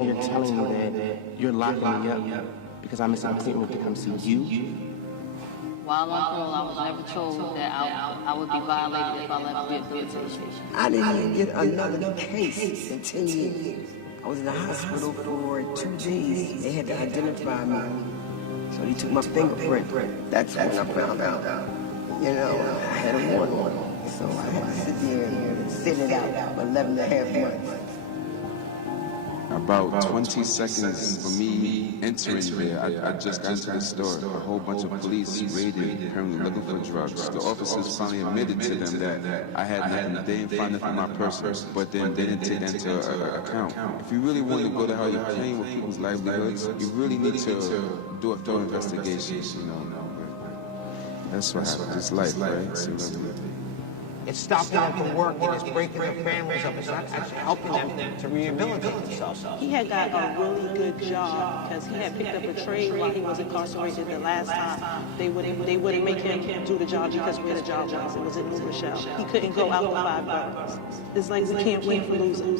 You're telling me that you're locking me up because I missed an appointment to come see you? While on parole, I was never told that I would be violated if I left rehabilitation. I didn't even get another case in 10 years. I was in the hospital for 2 days. They had to identify me. So they took my fingerprint. That's when I found out. You know, I had a warrant. So I had to sit there and sit it out for 11 and a half months. About 20 seconds for me entering there, I just got into the store. A whole bunch of police raided, apparently looking for drugs. The officers finally admitted to them that I had nothing. They didn't find nothing in my purse, but then they didn't take that into account. If you really want to go to how you're playing with people's livelihoods, you really need to do a thorough investigation, you know. That's what happened. It's life, right? It's stopping them from working, it's breaking their families up, it's not actually helping them to rehabilitate themselves. He had got a really good job because he had picked up a trade while he was incarcerated the last time. They wouldn't make him do the job because where the job was. It was in New Rochelle. He couldn't go out for 5 hours. It's like we can't win for losing.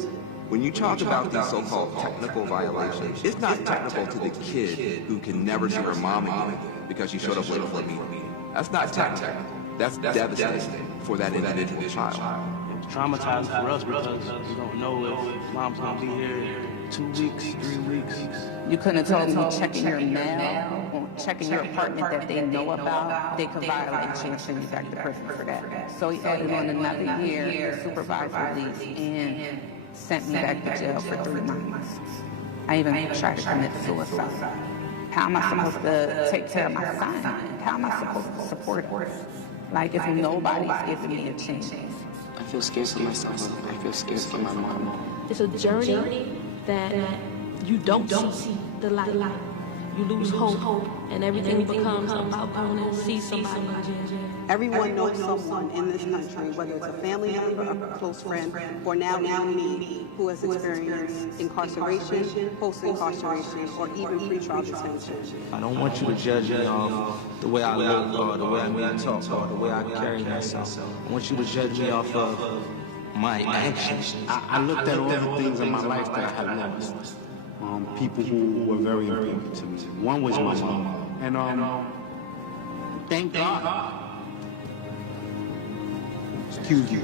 When you talk about these so-called technical violations, it's not technical to the kid who can never see her mom again because she showed up late for a meeting. That's not technical. That's devastating for that individual child. It's traumatizing for us because we don't know if mom's gonna be here in 2 weeks, 3 weeks. You couldn't have told me checking your mail or checking your apartment that they know about, they could violate you and send you back to prison for that. So he added on another year of supervised release and sent me back to jail for 3 months. I even tried to commit suicide. How am I supposed to take care of my son? How am I supposed to support him? Like if nobody's giving me a chance. I feel scared for myself. I feel scared for my mom. It's a journey that you don't see the light. You lose hope, and everything becomes about going and see somebody in jail. Everyone knows someone in this country, whether it's a family member, a close friend, or now me, who has experienced incarceration, post-incarceration, or even pretrial detention. I don't want you to judge me off the way I look or the way I talk or the way I carry myself. I want you to judge me off of my actions. I looked at all the things in my life that I had lost. People who were very important to me. One was my mom. And thank God. Excuse you.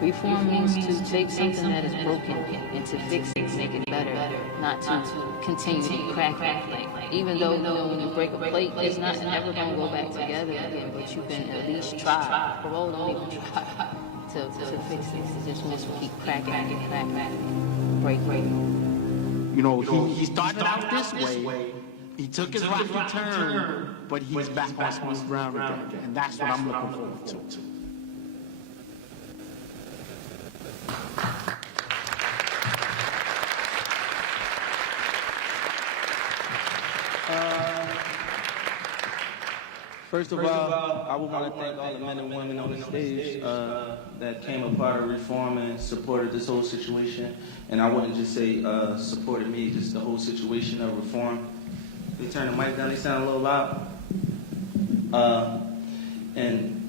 Reform means to take something that is broken and to fix it, make it better, not to continue to crack it. Even though when you break a plate, it's not never going to go back together again, but you can at least try. Parole don't even try to fix it. It just means to keep cracking and break. You know, he started out this way. He took his rocky turn, but he's back on smooth ground again. And that's what I'm looking forward to. First of all, I would want to thank all the men and women on the stage that came a part of Reform and supported this whole situation. And I wouldn't just say supported me, just the whole situation of Reform. They turn the mic down, they sound a little loud. And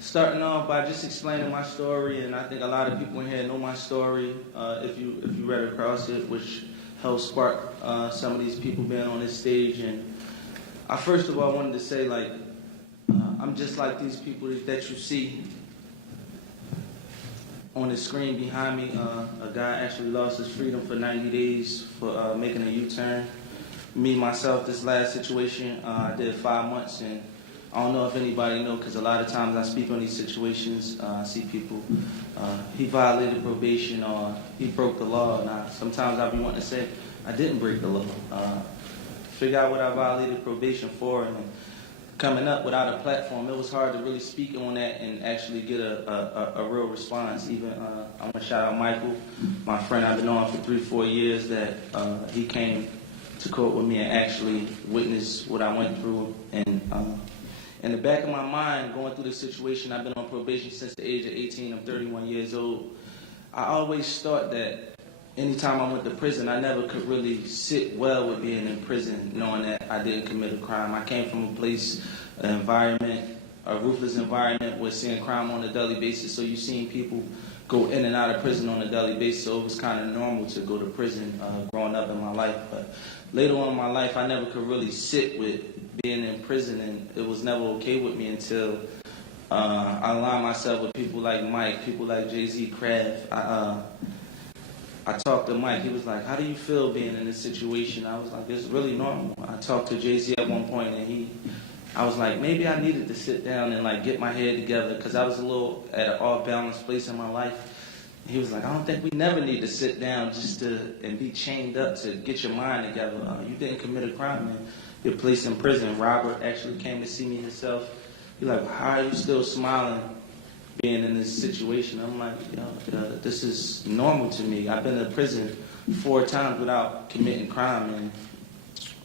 starting off by just explaining my story, and I think a lot of people in here know my story if you read across it, which helped spark some of these people being on this stage. And I first of all wanted to say, like, I'm just like these people that you see on the screen behind me. A guy actually lost his freedom for 90 days for making a U-turn. Me, myself, this last situation, I did 5 months, and I don't know if anybody knows, because a lot of times I speak on these situations, I see people, he violated probation or he broke the law. Now, sometimes I'll be wanting to say, I didn't break the law. Figure out what I violated probation for, and coming up without a platform, it was hard to really speak on that and actually get a real response. Even I want to shout out Michael, my friend I've been knowing for 3-4 years, that he came to court with me and actually witnessed what I went through. And in the back of my mind, going through this situation, I've been on probation since the age of 18. I'm 31 years old. I always thought that anytime I went to prison, I never could really sit well with being in prison, knowing that I didn't commit a crime. I came from a place, an environment, a ruthless environment, where seeing crime on a daily basis. So you've seen people go in and out of prison on a daily basis, so it was kind of normal to go to prison growing up in my life. But later on in my life, I never could really sit with being in prison, and it was never okay with me until I aligned myself with people like Mike, people like JAY-Z, Kraft. I talked to Mike. He was like, "How do you feel being in this situation?" I was like, "It's really normal." I talked to JAY-Z at one point, and I was like, maybe I needed to sit down and like get my head together because I was a little at an off-balance place in my life. He was like, "I don't think we never need to sit down just and be chained up to get your mind together. You didn't commit a crime, and you're placed in prison." Robert actually came to see me himself. He's like, "How are you still smiling being in this situation?" I'm like, this is normal to me. I've been to prison 4 times without committing crime.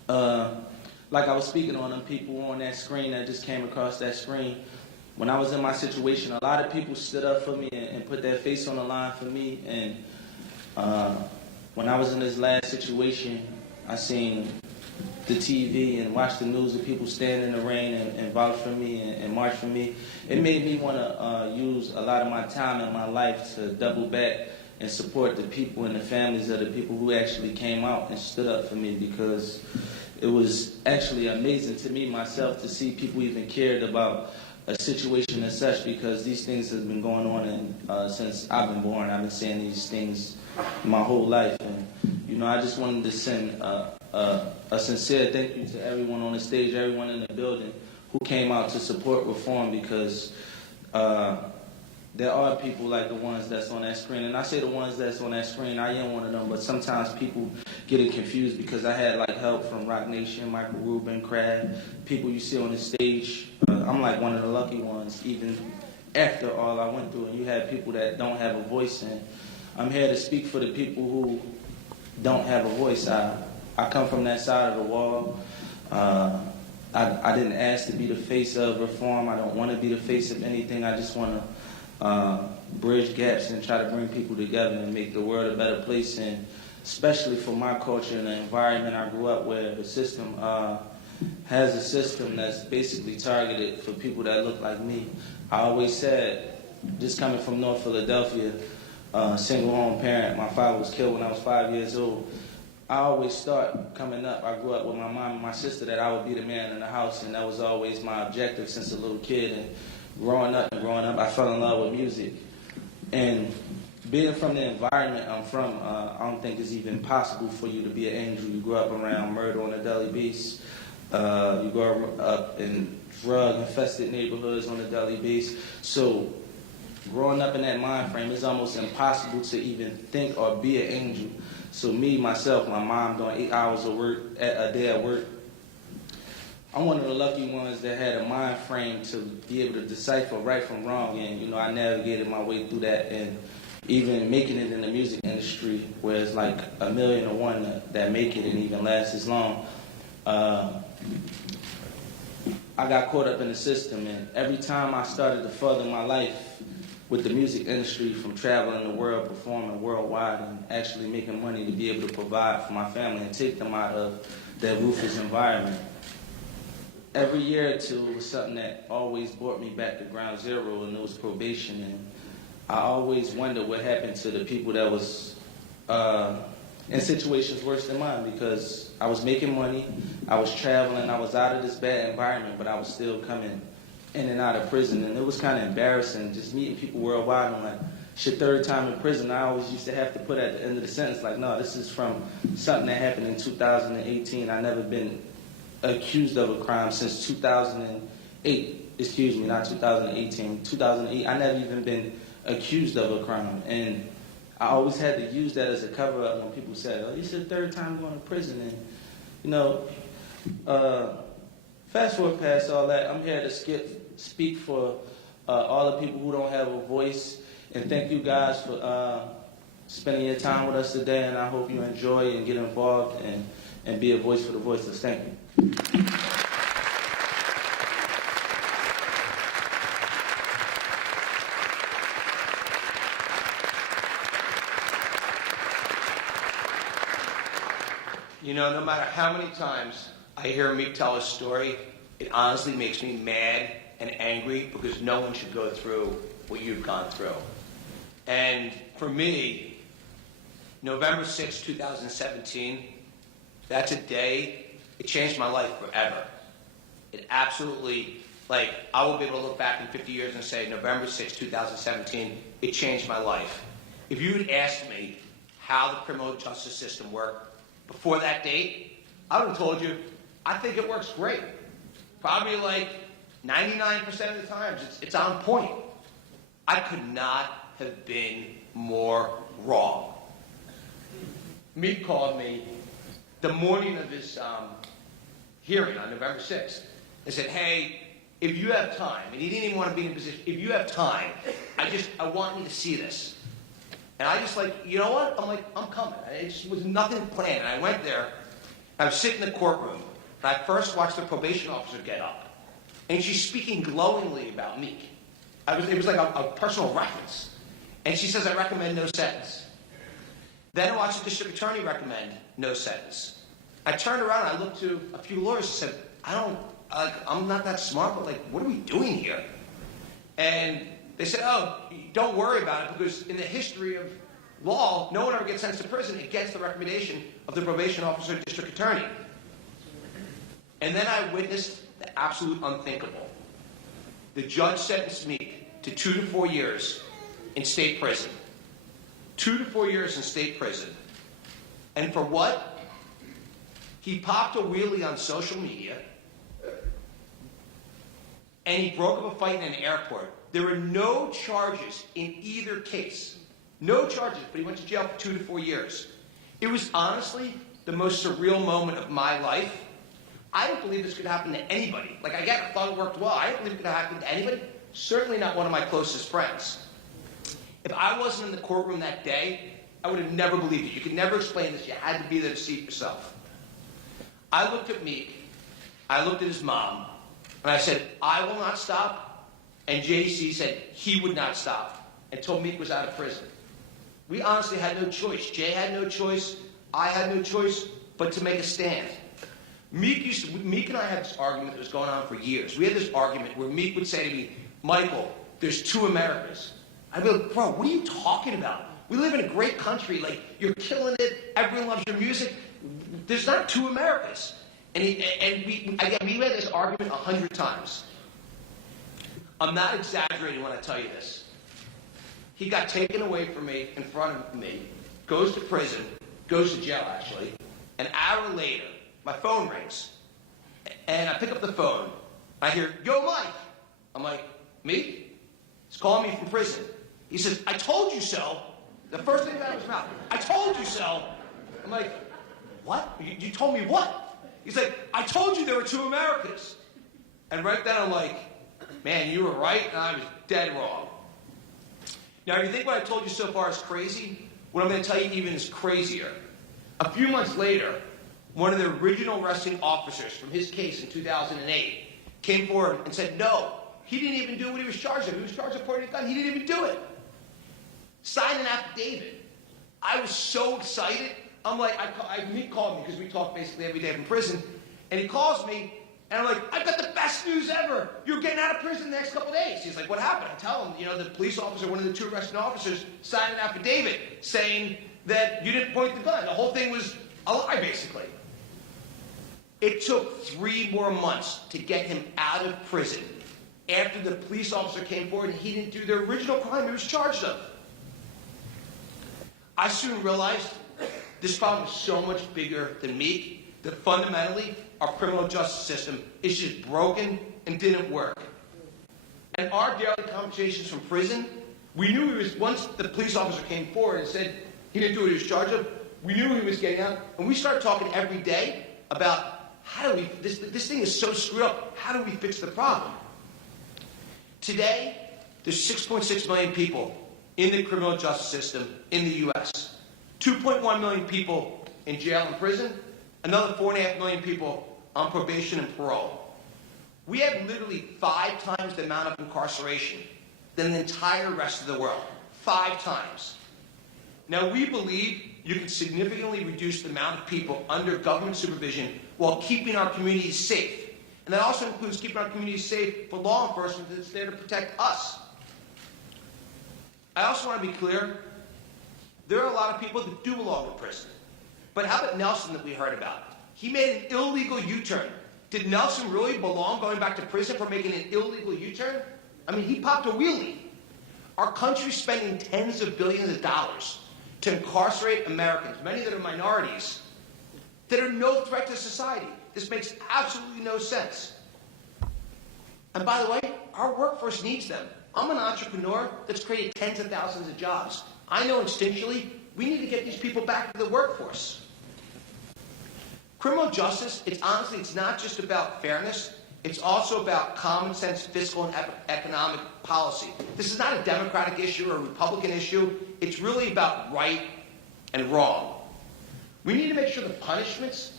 And like I was speaking on them people on that screen that just came across that screen, when I was in my situation, a lot of people stood up for me and put their face on the line for me. And when I was in this last situation, I seen the TV and watched the news of people stand in the rain and vouch for me and march for me. It made me want to use a lot of my time in my life to double back and support the people and the families of the people who actually came out and stood up for me, because it was actually amazing to me myself to see people even cared about a situation as such, because these things have been going on since I've been born. I've been saying these things my whole life. And, I just wanted to send a sincere thank you to everyone on the stage, everyone in the building who came out to support reform, because there are people like the ones that's on that screen. And I say the ones that's on that screen, I am one of them, but sometimes people get it confused because I had like help from Rock Nation, Michael Rubin, Kraft, people you see on the stage. I'm like one of the lucky ones, even after all I went through. And you have people that don't have a voice, and I'm here to speak for the people who don't have a voice. I come from that side of the wall. I didn't ask to be the face of reform. I don't want to be the face of anything. I just want to bridge gaps and try to bring people together and make the world a better place. And especially for my culture and the environment I grew up where the system has a system that's basically targeted for people that look like me. I always said, just coming from North Philadelphia, single home parent, my father was killed when I was 5 years old. I always start coming up. I grew up with my mom and my sister that I would be the man in the house, and that was always my objective since a little kid. And growing up, I fell in love with music. And being from the environment I'm from, I don't think it's even possible for you to be an angel. You grew up around murder on a daily basis. You grow up in drug-infested neighborhoods on a daily basis. So growing up in that mind frame, it's almost impossible to even think or be an angel. So me, myself, my mom doing 8 hours of work a day at work, I'm one of the lucky ones that had a mind frame to be able to decipher right from wrong. And, I navigated my way through that. And even making it in the music industry, where it's like 1,000,001 that make it and even last as long, I got caught up in the system. And every time I started to further my life with the music industry, from traveling the world, performing worldwide, and actually making money to be able to provide for my family and take them out of that ruthless environment, every year or two, it was something that always brought me back to ground zero, and it was probation. And I always wondered what happened to the people that was in situations worse than mine, because I was making money, I was traveling, I was out of this bad environment, but I was still coming in and out of prison. And it was kind of embarrassing just meeting people worldwide. I'm like, it's your 3rd time in prison. I always used to have to put at the end of the sentence, like, no, this is from something that happened in 2018. I never been accused of a crime since 2008. Excuse me, not 2018. 2008, I never even been accused of a crime. And I always had to use that as a cover-up when people said, oh, it's your 3rd time going to prison. And, fast forward past all that, I'm here to speak for all the people who don't have a voice. And thank you guys for spending your time with us today. And I hope you enjoy and get involved and be a voice for the voiceless. Thank you. No matter how many times I hear Meek tell his story, it honestly makes me mad and angry, because no one should go through what you've gone through. And for me, November 6, 2017, that's a day, it changed my life forever. It absolutely, like, I will be able to look back in 50 years and say, November 6, 2017, it changed my life. If you had asked me how the criminal justice system worked before that date, I would have told you, I think it works great. Probably like 99% of the times, it's on point. I could not have been more wrong. Meek called me the morning of his hearing on November 6th and said, hey, if you have time, and he didn't even want to be in a position, if you have time, I want you to see this. And I just like, you know what? I'm like, I'm coming. It just was nothing planned. And I went there, I was sitting in the courtroom, and I first watched the probation officer get up. And she's speaking glowingly about Meek. It was like a personal reference. And she says, I recommend no sentence. Then I watched the district attorney recommend no sentence. I turned around and I looked to a few lawyers and said, I'm not that smart, but like, what are we doing here? And they said, oh, don't worry about it, because in the history of law, no one ever gets sentenced to prison against the recommendation of the probation officer and district attorney. And then I witnessed the absolute unthinkable. The judge sentenced me to 2 to 4 years in state prison. 2 to 4 years in state prison. And for what? He popped a wheelie on social media, and he broke up a fight in an airport. There were no charges in either case. No charges, but he went to jail for 2 to 4 years. It was honestly the most surreal moment of my life. I didn't believe this could happen to anybody. Like, I thought it worked well. I didn't believe it could happen to anybody. Certainly not one of my closest friends. If I wasn't in the courtroom that day, I would have never believed it. You could never explain this. You had to be there to see it yourself. I looked at Meek. I looked at his mom. And I said, I will not stop. And JC said he would not stop until Meek was out of prison. We honestly had no choice. Jay had no choice. I had no choice but to make a stand. Meek and I had this argument that was going on for years. We had this argument where Meek would say to me, Michael, there's 2 Americas. I'd be like, bro, what are you talking about? We live in a great country. Like, you're killing it. Everyone loves your music. There's not 2 Americas. And we had this argument 100 times. I'm not exaggerating when I tell you this. He got taken away from me in front of me, goes to prison, goes to jail actually. An hour later, my phone rings. And I pick up the phone. I hear, yo, Mike. I'm like, Meek? He's calling me from prison. He says, I told you so. The first thing out of his mouth, I told you so. I'm like, what? You told me what? He's like, I told you there were 2 Americas. And right then I'm like, man, you were right and I was dead wrong. Now, if you think what I told you so far is crazy, what I'm going to tell you even is crazier. A few months later, one of the original arresting officers from his case in 2008 came forward and said, no, he didn't even do what he was charged of. He was charged of pointing a gun. He didn't even do it. Signed an affidavit. I was so excited. I'm like, Meek called me because we talk basically every day from prison. And he calls me, and I'm like, I've got the best news ever. You're getting out of prison the next couple of days. He's like, what happened? I tell him, the police officer, one of the 2 arresting officers, signed an affidavit saying that you didn't point the gun. The whole thing was a lie, basically. It took 3 more months to get him out of prison after the police officer came forward and he didn't do the original crime he was charged of. I soon realized this problem was so much bigger than Meek, that fundamentally our criminal justice system is just broken and didn't work. And our daily conversations from prison, we knew he was, once the police officer came forward and said he didn't do what he was charged of, we knew he was getting out. And we started talking every day about how do we, this thing is so screwed up, how do we fix the problem? Today, there's 6.6 million people in the criminal justice system in the U.S. 2.1 million people in jail and prison, another 4.5 million people on probation and parole. We have literally 5 times the amount of incarceration than the entire rest of the world. 5 times. Now, we believe you can significantly reduce the amount of people under government supervision while keeping our communities safe. And that also includes keeping our communities safe for law enforcement that's there to protect us. I also want to be clear, there are a lot of people that do belong in prison. But how about Nelson that we heard about? He made an illegal U-turn. Did Nelson really belong going back to prison for making an illegal U-turn? I mean, he popped a wheelie. Our country's spending tens of billions of dollars to incarcerate Americans, many that are minorities, that are no threat to society. This makes absolutely no sense. And by the way, our workforce needs them. I'm an entrepreneur that's created tens of thousands of jobs. I know instinctually we need to get these people back to the workforce. Criminal justice, it's not just about fairness, it's also about common sense fiscal and economic policy. This is not a Democratic issue or a Republican issue. It's really about right and wrong. We need to make sure the punishments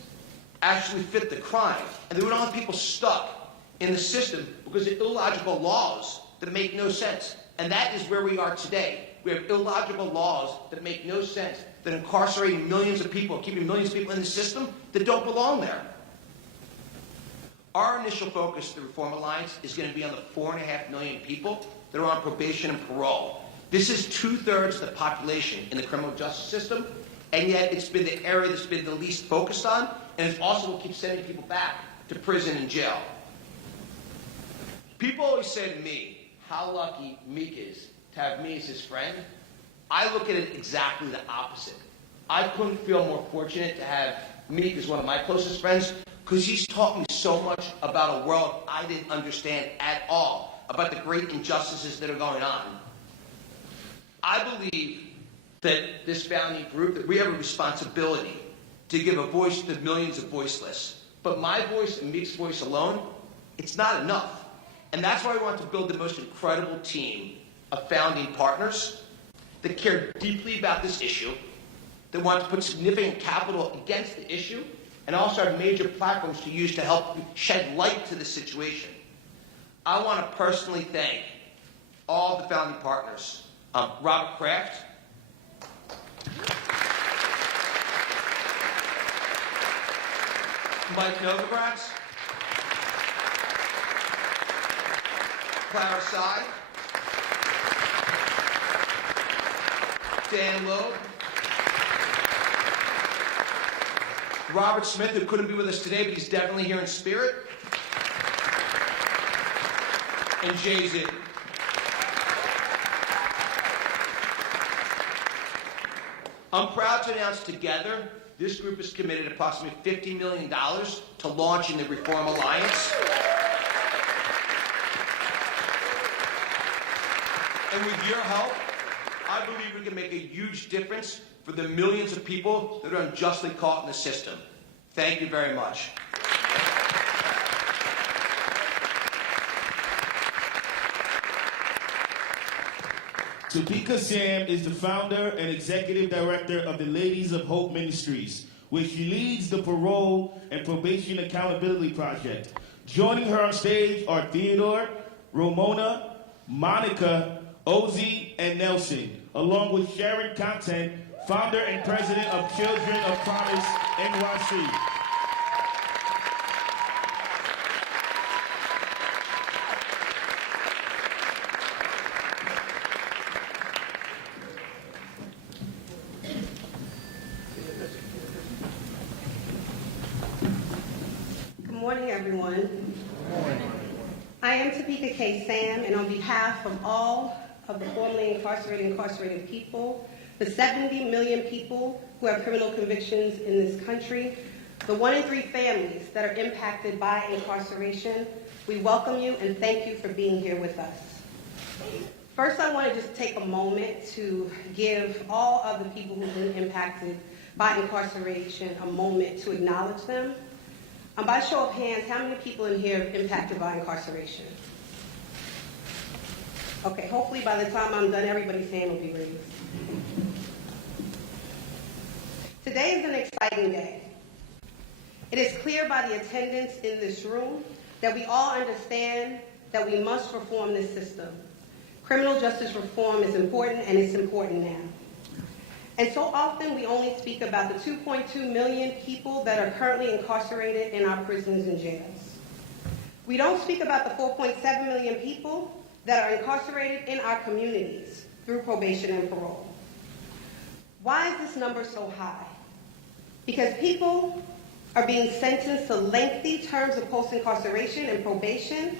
actually fit the crime, and that we don't have people stuck in the system because of illogical laws that make no sense. And that is where we are today. We have illogical laws that make no sense, that incarcerating millions of people, keeping millions of people in the system that don't belong there. Our initial focus, the Reform Alliance, is going to be on the 4.5 million people that are on probation and parole. This is 2/3 of the population in the criminal justice system, and yet it's been the area that's been the least focused on, and it's also what keeps sending people back to prison and jail. People always say to me how lucky Meek is to have me as his friend. I look at it exactly the opposite. I couldn't feel more fortunate to have Meek as one of my closest friends, because he's taught me so much about a world I didn't understand at all, about the great injustices that are going on. I believe that this founding group, that we have a responsibility to give a voice to the millions of voiceless. But my voice and Meek's voice alone, it's not enough. And that's why we want to build the most incredible team of founding partners that care deeply about this issue, that want to put significant capital against the issue, and also have major platforms to use to help shed light to the situation. I want to personally thank all the founding partners. Robert Kraft, Mike Novogratz, Clara Sy, Dan Loeb, Robert Smith, who couldn't be with us today, but he's definitely here in spirit, and JAY-Z. I'm proud to announce together, this group has committed approximately $50 million to launching the Reform Alliance. And with your help, I believe we can make a huge difference for the millions of people that are unjustly caught in the system. Thank you very much. Topeka Sam is the founder and executive director of the Ladies of Hope Ministries, where she leads the Parole and Probation Accountability Project. Joining her on stage are Theodore, Ramona, Monica, Ozzy, and Nelson, along with Sharon Content, founder and president of Children of Promise NYC. Good morning, everyone. Good morning. I am Topeka K. Sam, and on behalf of all of the formerly incarcerated people, the 70 million people who have criminal convictions in this country, the 1 in 3 families that are impacted by incarceration, we welcome you and thank you for being here with us. First, I want to just take a moment to give all of the people who've been impacted by incarceration a moment to acknowledge them. By show of hands, how many people in here are impacted by incarceration? Okay, hopefully by the time I'm done, everybody's hand will be raised. Today is an exciting day. It is clear by the attendance in this room that we all understand that we must reform this system. Criminal justice reform is important, and it's important now. And so often we only speak about the 2.2 million people that are currently incarcerated in our prisons and jails. We don't speak about the 4.7 million people that are incarcerated in our communities, through probation and parole. Why is this number so high? Because people are being sentenced to lengthy terms of post-incarceration and probation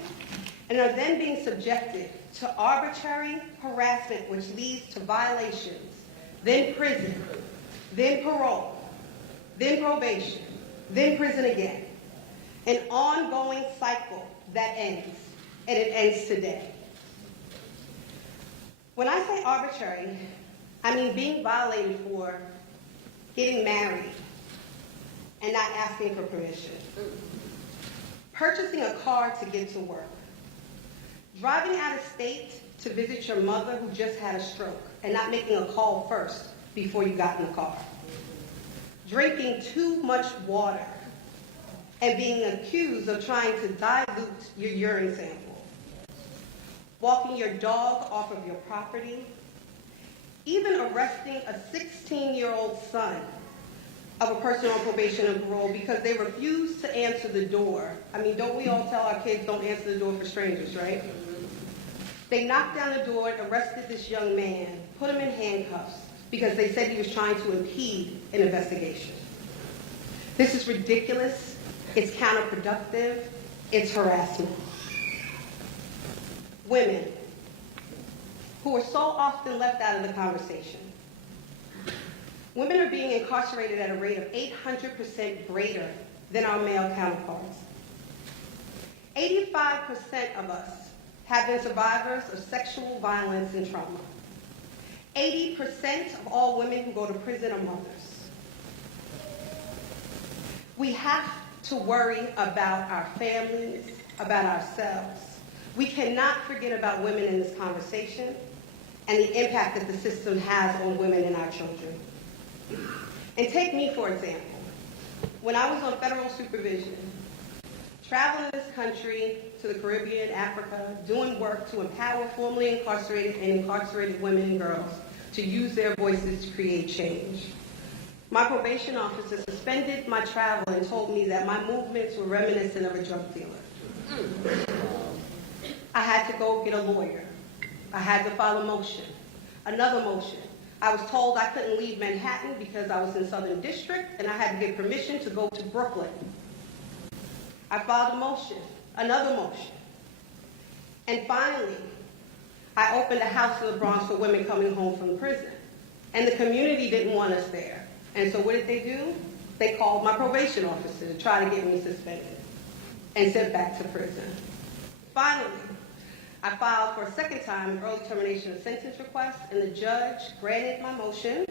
and are then being subjected to arbitrary harassment which leads to violations, then prison, then parole, then probation, then prison again. An ongoing cycle that ends, and it ends today. When I say arbitrary, I mean being violated for getting married and not asking for permission, purchasing a car to get to work, driving out of state to visit your mother who just had a stroke and not making a call first before you got in the car, drinking too much water and being accused of trying to dilute your urine sample, walking your dog off of your property, even arresting a 16-year-old son of a person on probation and parole because they refused to answer the door. I mean, don't we all tell our kids don't answer the door for strangers, right? They knocked down the door and arrested this young man, put him in handcuffs because they said he was trying to impede an investigation. This is ridiculous. It's counterproductive. It's harassment. Women, who are so often left out of the conversation. Women are being incarcerated at a rate of 800% greater than our male counterparts. 85% of us have been survivors of sexual violence and trauma. 80% of all women who go to prison are mothers. We have to worry about our families, about ourselves. We cannot forget about women in this conversation and the impact that the system has on women and our children. And take me, for example. When I was on federal supervision, traveling this country to the Caribbean, Africa, doing work to empower formerly incarcerated and incarcerated women and girls to use their voices to create change. My probation officer suspended my travel and told me that my movements were reminiscent of a drug dealer. I had to go get a lawyer. I had to file a motion, another motion. I was told I couldn't leave Manhattan because I was in Southern District and I had to get permission to go to Brooklyn. I filed a motion, another motion. And finally, I opened a house in the Bronx for women coming home from prison. And the community didn't want us there. And so what did they do? They called my probation officer to try to get me suspended and sent back to prison. Finally, I filed for a second time an early termination of sentence request, and the judge granted my motion.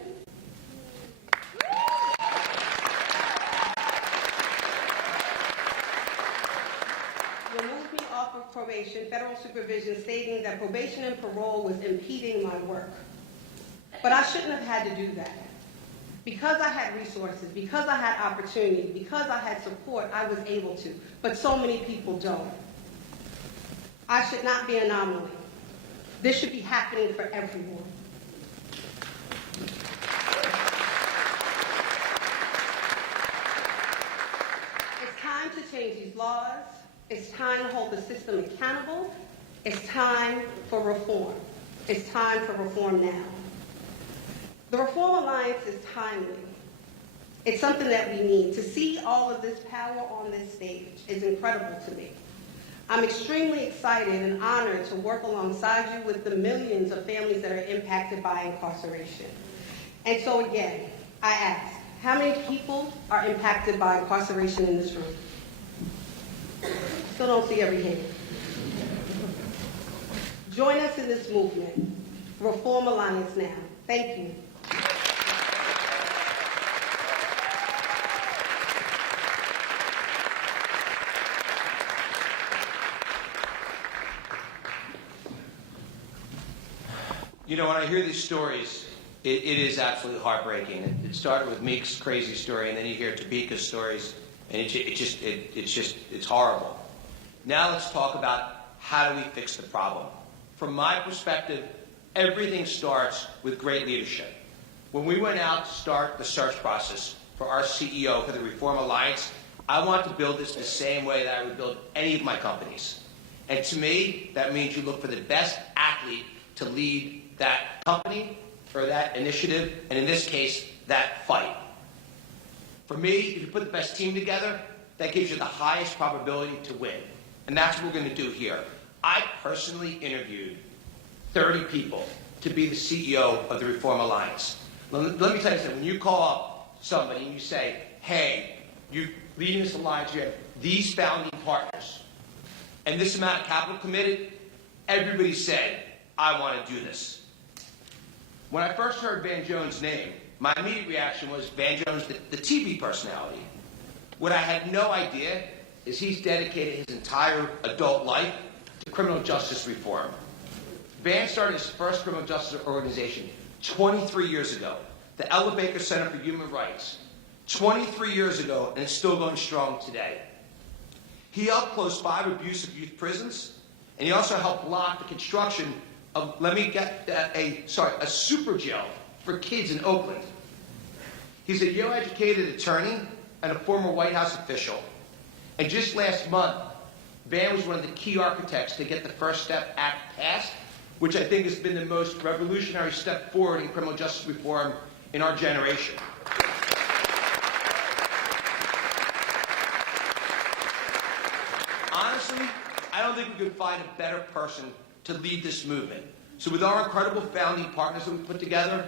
Removed me off of probation, federal supervision, stating that probation and parole was impeding my work. But I shouldn't have had to do that. Because I had resources, because I had opportunity, because I had support, I was able to. But so many people don't. I should not be an anomaly. This should be happening for everyone. It's time to change these laws. It's time to hold the system accountable. It's time for reform. It's time for reform now. The Reform Alliance is timely. It's something that we need. To see all of this power on this stage is incredible to me. I'm extremely excited and honored to work alongside you with the millions of families that are impacted by incarceration. And so again, I ask, how many people are impacted by incarceration in this room? Still don't see every hand. Join us in this movement. Reform Alliance now. Thank you. You know, when I hear these stories, it is absolutely heartbreaking. It started with Meek's crazy story, and then you hear Topeka's stories, and it's horrible. Now let's talk about how do we fix the problem. From my perspective, everything starts with great leadership. When we went out to start the search process for our CEO for the Reform Alliance, I want to build this the same way that I would build any of my companies. And to me, that means you look for the best athlete to lead that company or that initiative, and in this case, that fight. For me, if you put the best team together, that gives you the highest probability to win. And that's what we're going to do here. I personally interviewed 30 people to be the CEO of the Reform Alliance. Let me tell you something. When you call up somebody and you say, hey, you're leading this alliance, you have these founding partners, and this amount of capital committed, everybody said, I want to do this. When I first heard Van Jones' name, my immediate reaction was Van Jones, the TV personality. What I had no idea is he's dedicated his entire adult life to criminal justice reform. Van started his first criminal justice organization 23 years ago, the Ella Baker Center for Human Rights. 23 years ago, and it's still going strong today. He helped close 5 abusive youth prisons, and he also helped block the construction of, a super jail for kids in Oakland. He's a Yale-educated attorney and a former White House official. And just last month, Van was one of the key architects to get the First Step Act passed, which I think has been the most revolutionary step forward in criminal justice reform in our generation. Honestly, I don't think we could find a better person to lead this movement. So with our incredible founding partners that we've put together,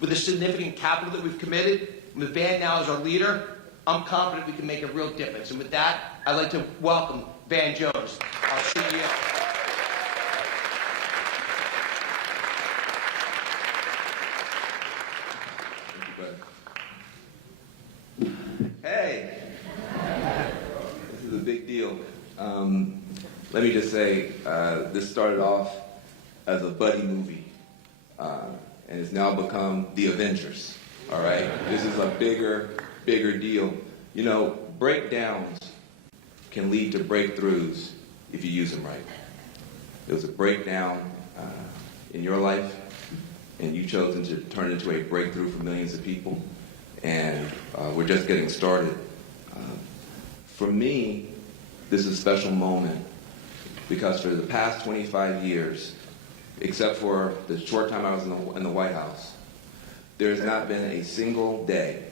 with the significant capital that we've committed, with Van now as our leader, I'm confident we can make a real difference. And with that, I'd like to welcome Van Jones, our CEO. Hey, this is a big deal. Let me just say, this started off as a buddy movie, and it's now become The Avengers, all right? This is a bigger deal. You know, breakdowns can lead to breakthroughs if you use them right. There was a breakdown in your life, and you chose to turn it into a breakthrough for millions of people, and we're just getting started. For me, this is a special moment because for the past 25 years, except for the short time I was in the White House, there's not been a single day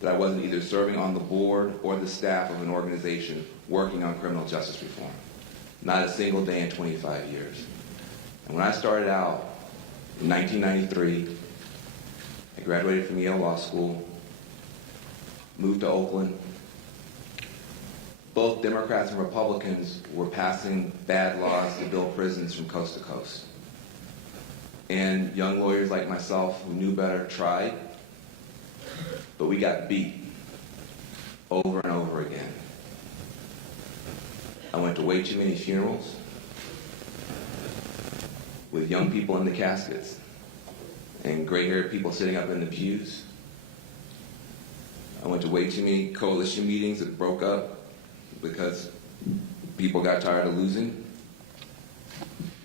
that I wasn't either serving on the board or the staff of an organization working on criminal justice reform. Not a single day in 25 years. And when I started out in 1993, I graduated from Yale Law School, moved to Oakland. Both Democrats and Republicans were passing bad laws to build prisons from coast to coast. And young lawyers like myself who knew better tried, but we got beat over and over again. I went to way too many funerals with young people in the caskets and gray-haired people sitting up in the pews. I went to way too many coalition meetings that broke up because people got tired of losing.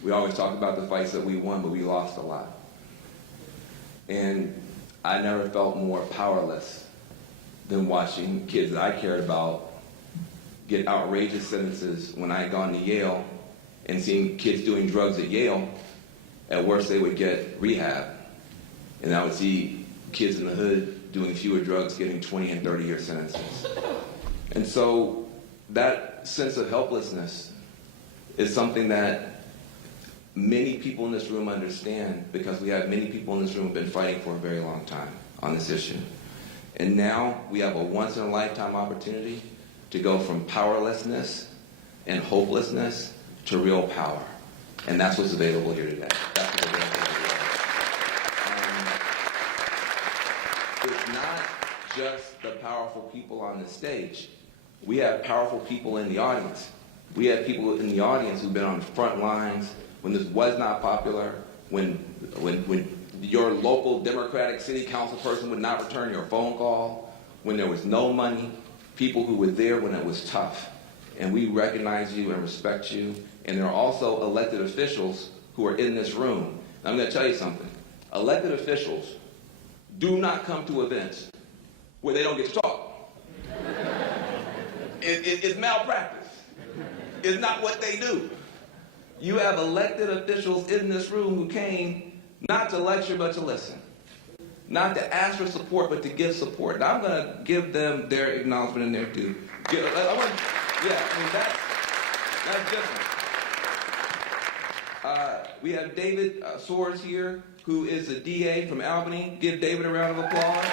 We always talk about the fights that we won, but we lost a lot. And I never felt more powerless than watching kids that I cared about get outrageous sentences when I had gone to Yale and seeing kids doing drugs at Yale. At worst, they would get rehab. And I would see kids in the hood doing fewer drugs getting 20 and 30-year sentences. And so that sense of helplessness is something that many people in this room understand because we have many people in this room who have been fighting for a very long time on this issue. And now we have a once-in-a-lifetime opportunity to go from powerlessness and hopelessness to real power. And that's what's available here today. That's what's available here today. It's not just the powerful people on the stage. We have powerful people in the audience. We have people in the audience who've been on the front lines when this was not popular, when your local Democratic city council person would not return your phone call, when there was no money, people who were there when it was tough. And we recognize you and respect you. And there are also elected officials who are in this room. And I'm going to tell you something. Elected officials do not come to events where they don't get to talk. It's malpractice. It's not what they do. You have elected officials in this room who came Not to lecture, but to listen. Not to ask for support, but to give support. And I'm going to give them their acknowledgement and their due. That's different. We have David Soares here, who is a DA from Albany. Give David a round of applause.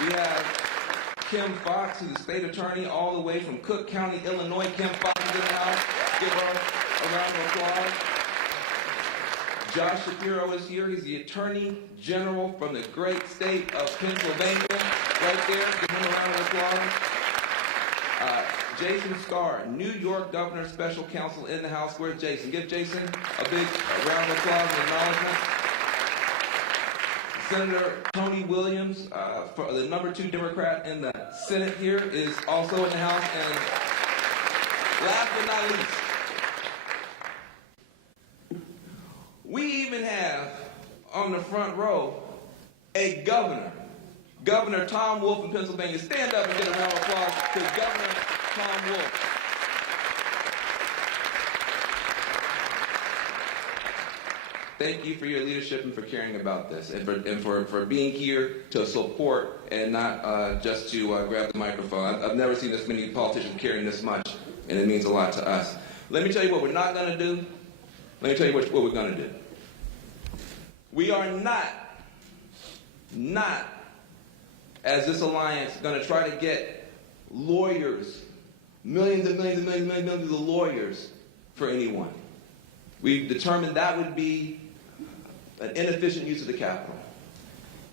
We have Kim Fox, who's the state attorney all the way from Cook County, Illinois. Kim Fox is in the house. Give her a round of applause. Josh Shapiro is here. He's the Attorney General from the great state of Pennsylvania. Right there. Give him a round of applause. Jason Starr, New York Governor Special Counsel in the House. Where's Jason? Give Jason a big round of applause and acknowledgement. Senator Tony Williams, for the #2 Democrat in the Senate here, is also in the House. And last but not least, we even have on the front row a governor, Governor Tom Wolf in Pennsylvania. Stand up and get a round of applause to Governor Tom Wolf. Thank you for your leadership and for caring about this, and for being here to support and not just to grab the microphone. I've never seen this many politicians caring this much, and it means a lot to us. Let me tell you what we're not going to do. Let me tell you what we're going to do. We are not, as this alliance, going to try to get lawyers, millions and millions and millions and millions of lawyers for anyone. We've determined that would be an inefficient use of the capital.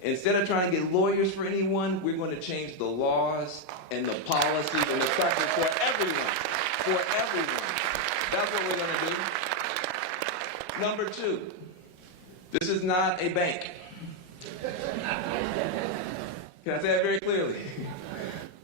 Instead of trying to get lawyers for anyone, we're going to change the laws and the policies and the practice for everyone. For everyone. That's what we're going to do. #2, this is not a bank. Can I say that very clearly?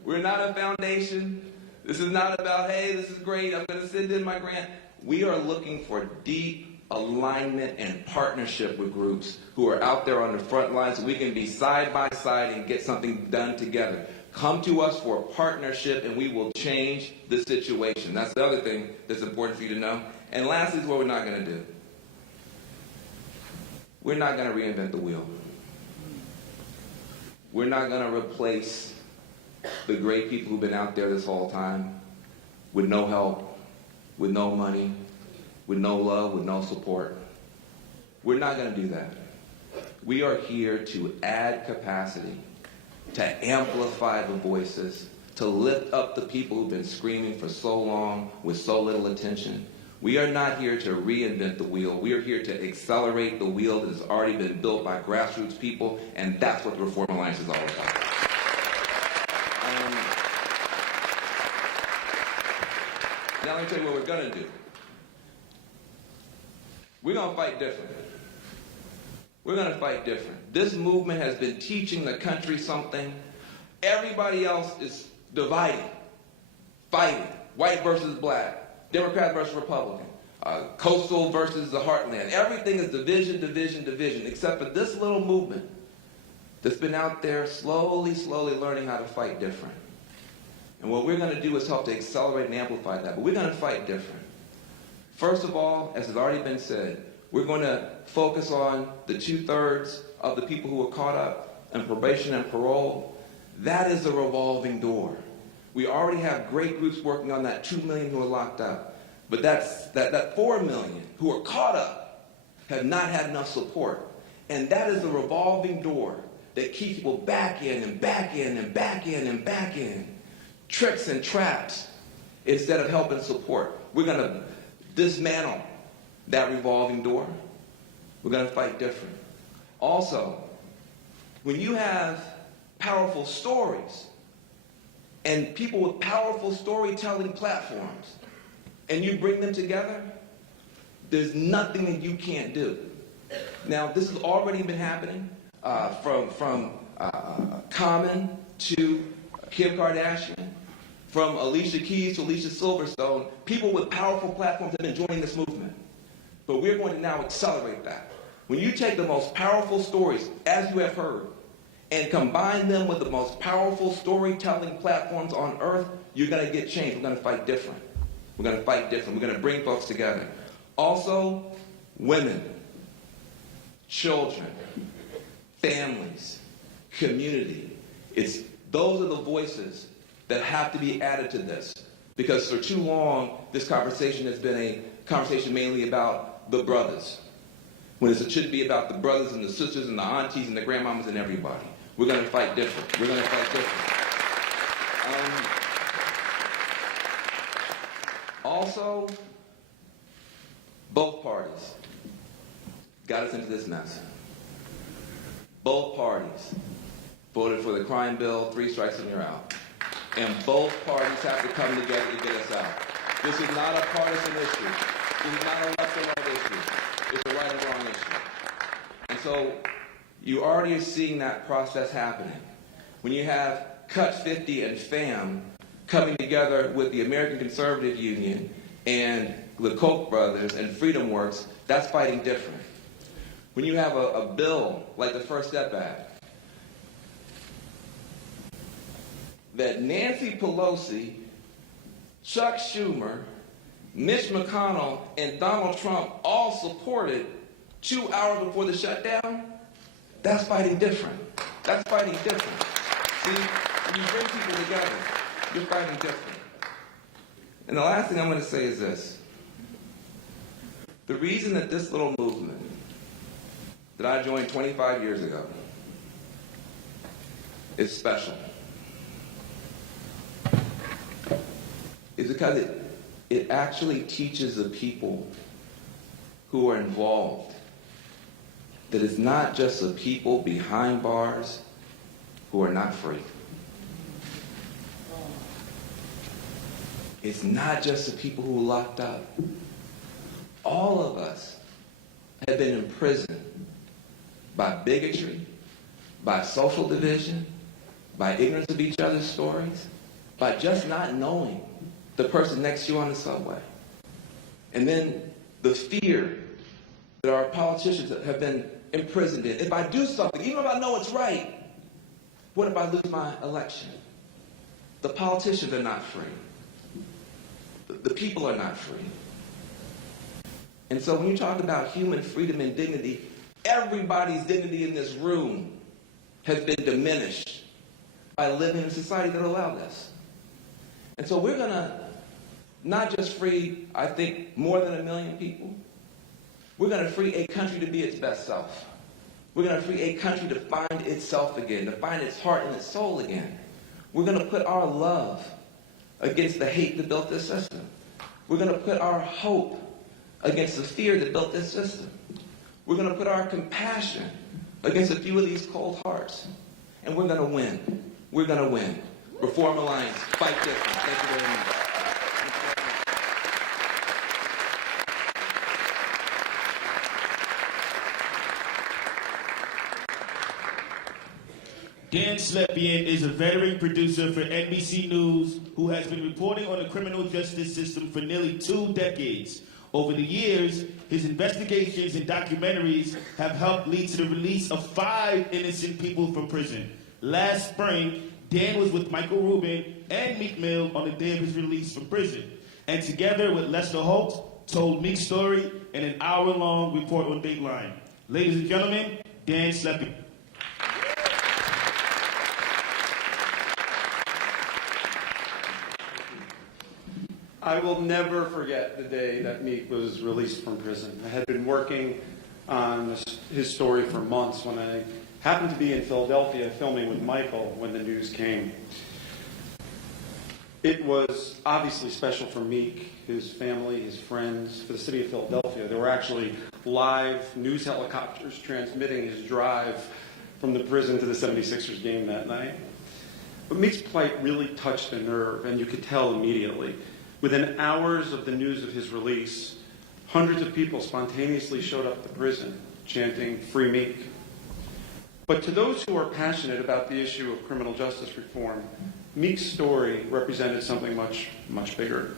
We're not a foundation. This is not about, hey, this is great, I'm going to send in my grant. We are looking for deep alignment and partnership with groups who are out there on the front lines so we can be side by side and get something done together. Come to us for a partnership and we will change the situation. That's the other thing that's important for you to know. And lastly is what we're not going to do. We're not going to reinvent the wheel. We're not going to replace the great people who've been out there this whole time with no help, with no money, with no love, with no support. We're not going to do that. We are here to add capacity, to amplify the voices, to lift up the people who've been screaming for so long with so little attention. We are not here to reinvent the wheel. We are here to accelerate the wheel that has already been built by grassroots people, and that's what the Reform Alliance is all about. Now let me tell you what we're going to do. We're going to fight different. We're going to fight different. This movement has been teaching the country something. Everybody else is dividing, fighting, white versus black. Democrat versus Republican, coastal versus the heartland. Everything is division, division, division, except for this little movement that's been out there slowly, slowly learning how to fight different. And what we're going to do is help to accelerate and amplify that, but we're going to fight different. First of all, as has already been said, we're going to focus on the 2/3 of the people who are caught up in probation and parole. That is a revolving door. We already have great groups working on that 2 million who are locked up. But that 4 million who are caught up have not had enough support. And that is a revolving door that keeps people back in and back in and back in and back in. Tricks and traps instead of help and support. We're going to dismantle that revolving door. We're going to fight different. Also, when you have powerful stories, and people with powerful storytelling platforms, and you bring them together, there's nothing that you can't do. Now, this has already been happening from Common to Kim Kardashian, from Alicia Keys to Alicia Silverstone. People with powerful platforms have been joining this movement. But we're going to now accelerate that. When you take the most powerful stories, as you have heard, and combine them with the most powerful storytelling platforms on earth, you're going to get change. We're going to fight different. We're going to fight different. We're going to bring folks together. Also, women. children, families, community. Those are the voices that have to be added to this. Because for too long, this conversation has been a conversation mainly about the brothers, when it should be about the brothers and the sisters and the aunties and the grandmamas and everybody. We're going to fight different. We're going to fight different. Also, both parties got us into this mess. Both parties voted for the crime bill, 3 strikes and you're out. And both parties have to come together to get us out. This is not a partisan issue. This is not a left or right issue. It's a right and wrong issue. And so you already are seeing that process happening. When you have Cut 50 and FAM coming together with the American Conservative Union and the Koch brothers and Freedom Works, that's fighting different. When you have a bill like the First Step Act, that Nancy Pelosi, Chuck Schumer, Mitch McConnell, and Donald Trump all supported 2 hours before the shutdown, that's fighting different. That's fighting different. See, when you bring people together, you're fighting different. And the last thing I'm going to say is this. The reason that this little movement that I joined 25 years ago is special is because it actually teaches the people who are involved that it's not just the people behind bars who are not free. It's not just the people who are locked up. All of us have been imprisoned by bigotry, by social division, by ignorance of each other's stories, by just not knowing the person next to you on the subway. And then the fear that our politicians have been imprisoned in. If I do something, even if I know it's right, what if I lose my election? The politicians are not free. The people are not free. And so when you talk about human freedom and dignity, everybody's dignity in this room has been diminished by living in a society that allowed this. And so we're going to not just free, I think, more than 1 million people. We're going to free a country to be its best self. We're going to free a country to find itself again, to find its heart and its soul again. We're going to put our love against the hate that built this system. We're going to put our hope against the fear that built this system. We're going to put our compassion against a few of these cold hearts. And we're going to win. We're going to win. Reform Alliance, fight different. Thank you very much. Dan Slepian is a veteran producer for NBC News who has been reporting on the criminal justice system for nearly 2 decades. Over the years, his investigations and documentaries have helped lead to the release of 5 innocent people from prison. Last spring, Dan was with Michael Rubin and Meek Mill on the day of his release from prison, and together with Lester Holt, told Meek's story in an hour-long report on Dateline. Ladies and gentlemen, Dan Slepian. I will never forget the day that Meek was released from prison. I had been working on his story for months when I happened to be in Philadelphia filming with Michael when the news came. It was obviously special for Meek, his family, his friends, for the city of Philadelphia. There were actually live news helicopters transmitting his drive from the prison to the 76ers game that night. But Meek's plight really touched a nerve, and you could tell immediately. Within hours of the news of his release, hundreds of people spontaneously showed up at the prison, chanting, "Free Meek." But to those who are passionate about the issue of criminal justice reform, Meek's story represented something much, much bigger.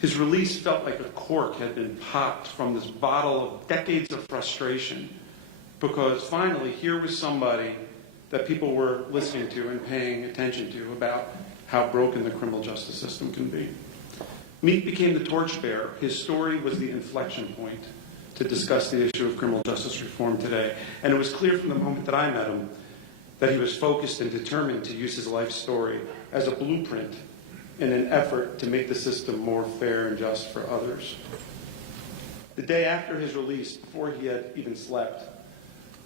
His release felt like a cork had been popped from this bottle of decades of frustration, because finally here was somebody that people were listening to and paying attention to about how broken the criminal justice system can be. Meek became the torchbearer. His story was the inflection point. to discuss the issue of criminal justice reform today. And it was clear from the moment that I met him that he was focused and determined to use his life story as a blueprint in an effort to make the system more fair and just for others. The day after his release, before he had even slept,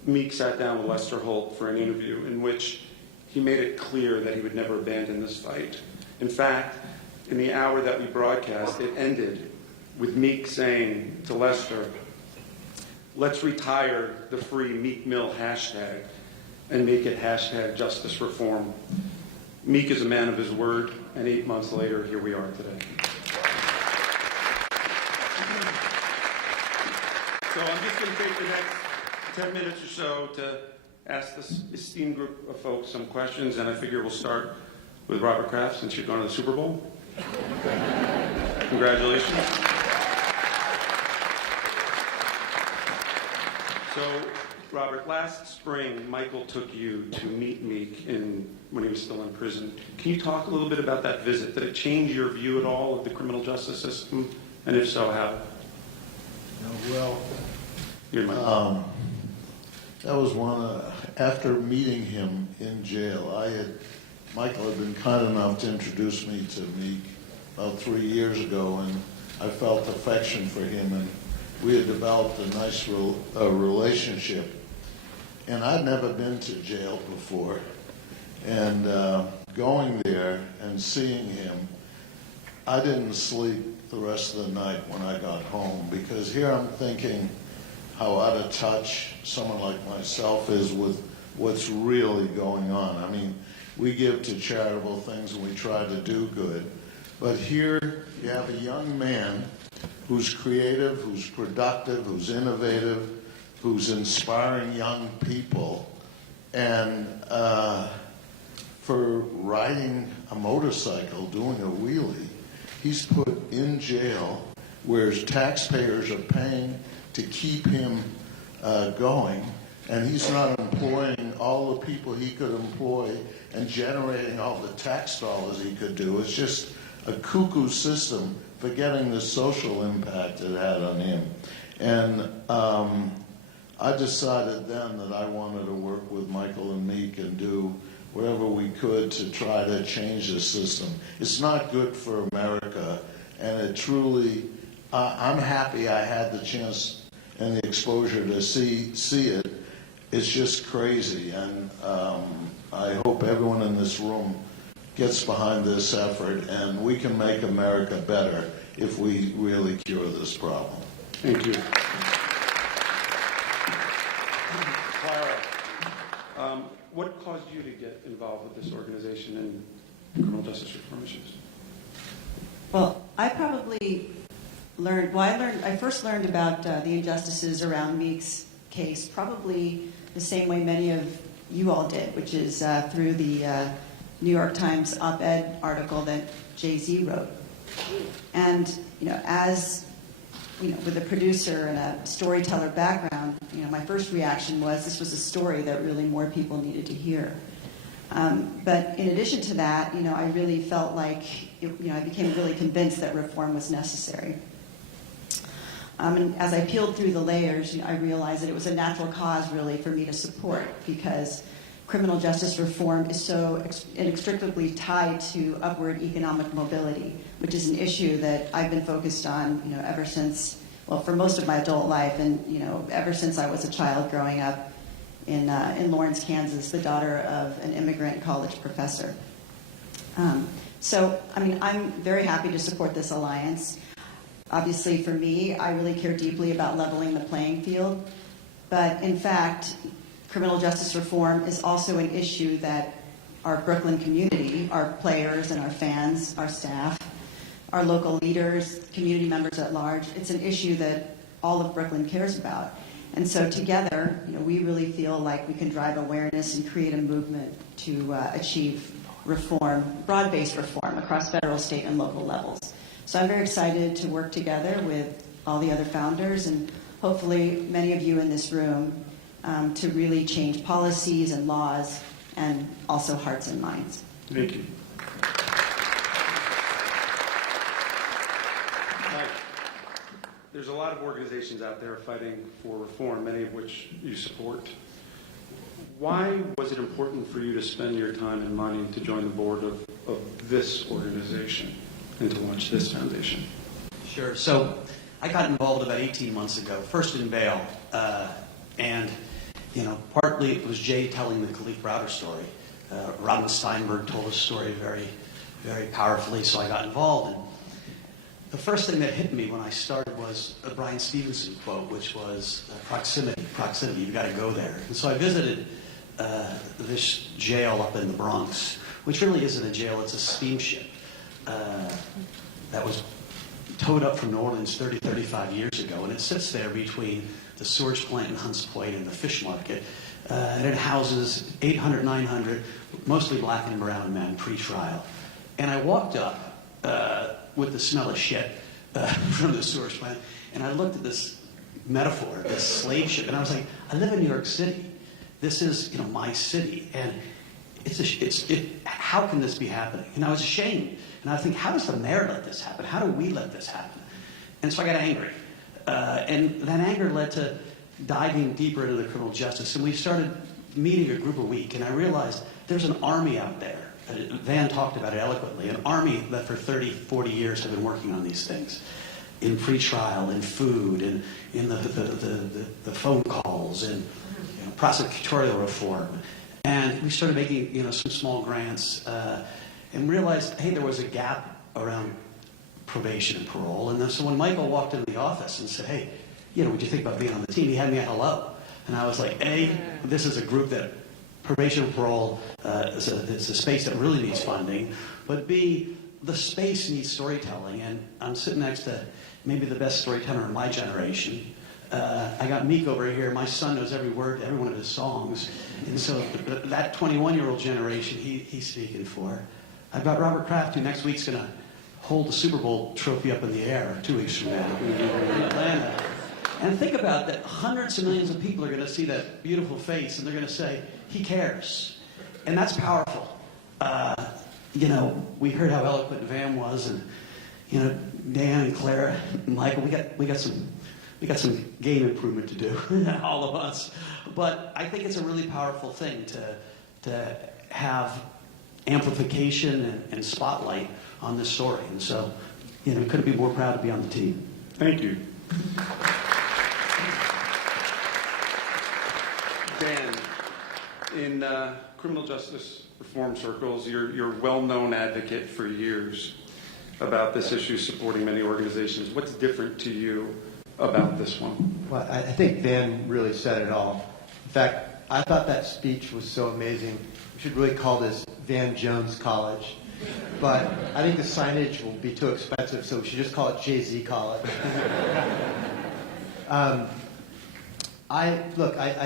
Meek sat down with Lester Holt for an interview in which he made it clear that he would never abandon this fight. In fact, in the hour that we broadcast, it ended with Meek saying to Lester, "Let's retire the free Meek Mill hashtag and make it hashtag justice reform." Meek is a man of his word, and 8 months later, here we are today. So I'm just going to take the next 10 minutes or so to ask this esteemed group of folks some questions, and I figure we'll start with Robert Kraft, since you're going to the Super Bowl. Congratulations. So, Robert, last spring, Michael took you to meet Meek when he was still in prison. Can you talk a little bit about that visit? Did it change your view at all of the criminal justice system? And if so, how? Well, that was after meeting him in jail, Michael had been kind enough to introduce me to Meek about 3 years ago, and I felt affection for him, and we had developed a nice relationship. And I'd never been to jail before, and going there and seeing him, I didn't sleep the rest of the night when I got home, because here I'm thinking how out of touch someone like myself is with what's really going on. I mean, we give to charitable things and we try to do good, but here you have a young man who's creative, who's productive, who's innovative, who's inspiring young people, and for riding a motorcycle, doing a wheelie, he's put in jail where taxpayers are paying to keep him going, and he's not employing all the people he could employ and generating all the tax dollars he could do. It's just a cuckoo system, forgetting the social impact it had on him. And I decided then that I wanted to work with Michael and Meek and do whatever we could to try to change the system. It's not good for America, and it truly, I'm happy I had the chance and the exposure to see it. It's just crazy, and I hope everyone in this room gets behind this effort, and we can make America better if we really cure this problem. Thank you. Clara, what caused you to get involved with this organization and criminal justice reform issues? Well, I first learned about the injustices around Meek's case probably the same way many of you all did, which is through the New York Times op-ed article that JAY-Z wrote. And, as, with a producer and a storyteller background, my first reaction was this was a story that really more people needed to hear. But in addition to that, I really felt like, I became really convinced that reform was necessary. And as I peeled through the layers, I realized that it was a natural cause, really, for me to support, because criminal justice reform is so inextricably tied to upward economic mobility, which is an issue that I've been focused on, ever since, well, for most of my adult life, and ever since I was a child growing up in Lawrence, Kansas, the daughter of an immigrant college professor. So, I'm very happy to support this alliance. Obviously, for me, I really care deeply about leveling the playing field. But in fact, criminal justice reform is also an issue that our Brooklyn community, our players and our fans, our staff, our local leaders, community members at large, it's an issue that all of Brooklyn cares about. And so together, we really feel like we can drive awareness and create a movement to achieve reform, broad-based reform across federal, state, and local levels. So I'm very excited to work together with all the other founders and hopefully many of you in this room to really change policies and laws and also hearts and minds. Thank you. there's a lot of organizations out there fighting for reform, many of which you support. Why was it important for you to spend your time and money to join the board of this organization and to launch this foundation? Sure. So I got involved about 18 months ago, first in bail. And, partly it was Jay telling the Khalif Browder story. Robin Steinberg told his story very, very powerfully, so I got involved. And the first thing that hit me when I started was a Brian Stevenson quote, which was proximity, you've got to go there. And so I visited this jail up in the Bronx, which really isn't a jail, it's a steamship that was towed up from New Orleans 35 years ago, and it sits there between the sewage plant in Hunts Point and the fish market, and it houses 800, 900, mostly black and brown men, pre-trial. And I walked up with the smell of shit from the sewage plant, and I looked at this metaphor, this slave ship, and I was like, I live in New York City. This is, my city, and how can this be happening? And I was ashamed. And I think, how does the mayor let this happen? How do we let this happen? And so I got angry. And that anger led to diving deeper into the criminal justice. And we started meeting a group a week. And I realized there's an army out there. Van talked about it eloquently. An army that for 30, 40 years have been working on these things. In pretrial, in food, in the phone calls, in prosecutorial reform. And we started making, some small grants and realized, hey, there was a gap around probation and parole. And then, so when Michael walked into the office and said, hey, would you think about being on the team? He had me at hello. And I was like, A, this is a group that probation and parole is a space that really needs funding. But B, the space needs storytelling. And I'm sitting next to maybe the best storyteller in my generation. I got Meek over here. My son knows every word to every one of his songs. And so that 21-year-old generation, he's speaking for. I've got Robert Kraft, who next week's going to hold the Super Bowl trophy up in the air 2 weeks from now in Atlanta. And think about that. Hundreds of millions of people are going to see that beautiful face, and they're going to say, he cares. And that's powerful. We heard how eloquent Van was, and, Dan and Clara, and Michael, we got some game improvement to do, all of us. But I think it's a really powerful thing to have amplification and spotlight on this story. And so, couldn't be more proud to be on the team. Thank you. Dan, in criminal justice reform circles, you're a well-known advocate for years about this issue, supporting many organizations. What's different to you about this one? Well, I think Van really said it all. In fact, I thought that speech was so amazing. We should really call this Van Jones College. But I think the signage will be too expensive, so we should just call it JAY-Z College. I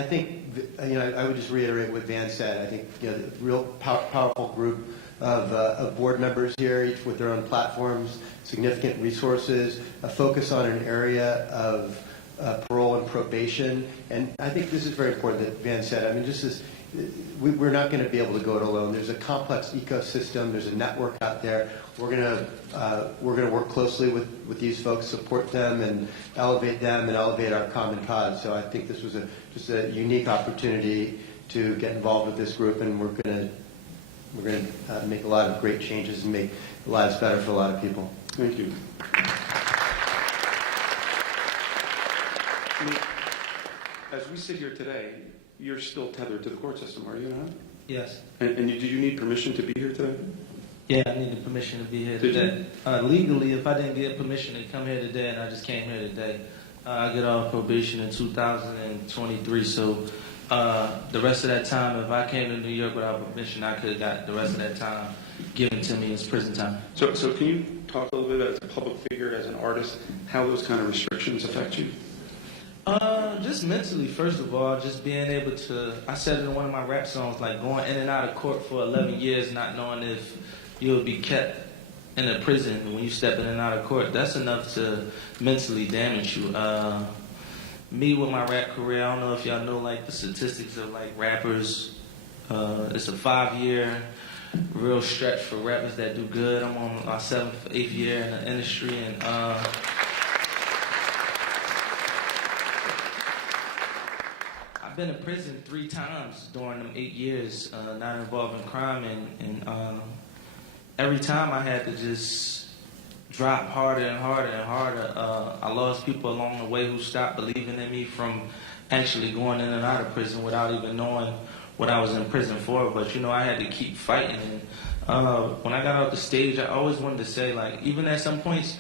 think, I would just reiterate what Van said. I think, a real powerful group of board members here, each with their own platforms, significant resources, a focus on an area of parole and probation. And I think this is very important that Van said. We're not going to be able to go it alone. There's a complex ecosystem. There's a network out there. We're going to work closely with these folks, support them, and elevate our common cause. So I think this was just a unique opportunity to get involved with this group, and we're going to make a lot of great changes and make lives better for a lot of people. Thank you. As we sit here today, you're still tethered to the court system, are you not? Yes. And do you need permission to be here today? Yeah, I need the permission to be here today. Legally, if I didn't get permission to come here today, and I just came here today, I get off probation in 2023. So the rest of that time, if I came to New York without permission, I could have got the rest of that time given to me as prison time. So can you talk a little bit as a public figure, as an artist, how those kind of restrictions affect you? Just mentally, first of all, just being able to, I said in one of my rap songs, like going in and out of court for 11 years, not knowing if you'll be kept in a prison when you step in and out of court, that's enough to mentally damage you. Me with my rap career, I don't know if y'all know like the statistics of like rappers. It's a 5-year real stretch for rappers that do good. I'm on my 7th, 8th year in the industry, and I've been in prison 3 times during them 8 years, not involved in crime, and every time I had to just drop harder and harder and harder. I lost people along the way who stopped believing in me from actually going in and out of prison without even knowing what I was in prison for. But you know, I had to keep fighting. And when I got off the stage, I always wanted to say, like, even at some points,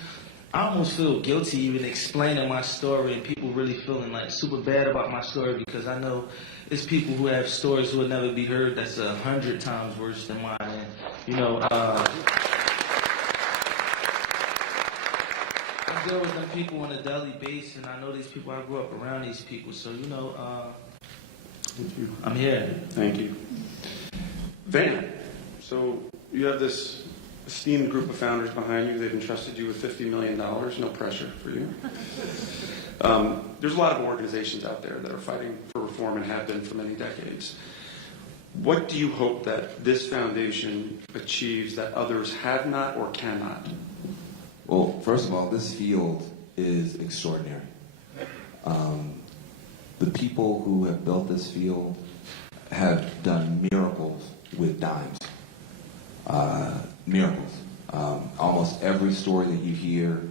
I almost feel guilty even explaining my story, and people really feeling like super bad about my story, because I know it's people who have stories who will never be heard that's 100 times worse than mine. And you know, I deal with them people on a daily basis, and I know these people. I grew up around these people, so you know, I'm here. Thank you. Van, so you have this esteemed group of founders behind you. They've entrusted you with $50 million. No pressure for you. There's a lot of organizations out there that are fighting for reform and have been for many decades. What do you hope that this foundation achieves that others have not or cannot? Well, first of all, this field is extraordinary. The people who have built this field have done miracles with dimes. Miracles. Almost every story that you hear,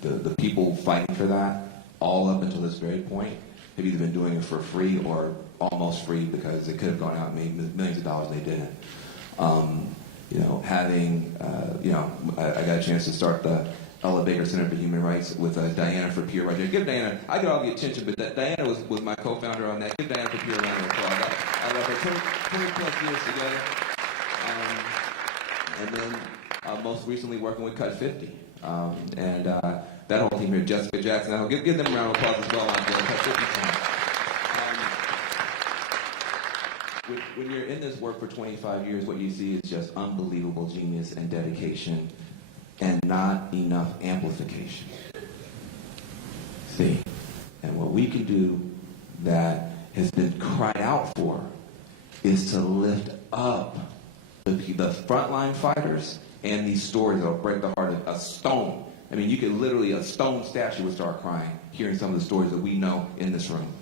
the people fighting for that, all up until this very point, have either been doing it for free or almost free because they could have gone out and made millions of dollars. They didn't. You know, having, you know, I got a chance to start the Ella Baker Center for Human Rights with Diana for Peer right here. Give Diana, I get all the attention, but Diana was my co-founder on that. Give Diana for Peer a round of applause. I love her 20 plus years together. And then most recently working with Cut 50. And that whole team here, Jessica Jackson, give them a round of applause as well on the Cut 50 team. When you're in this work for 25 years, what you see is just unbelievable genius and dedication and not enough amplification. See? And what we can do that has been cried out for is to lift up the frontline fighters and these stories that'll break the heart of a stone. I mean, you could literally, a stone statue would start crying hearing some of the stories that we know in this room.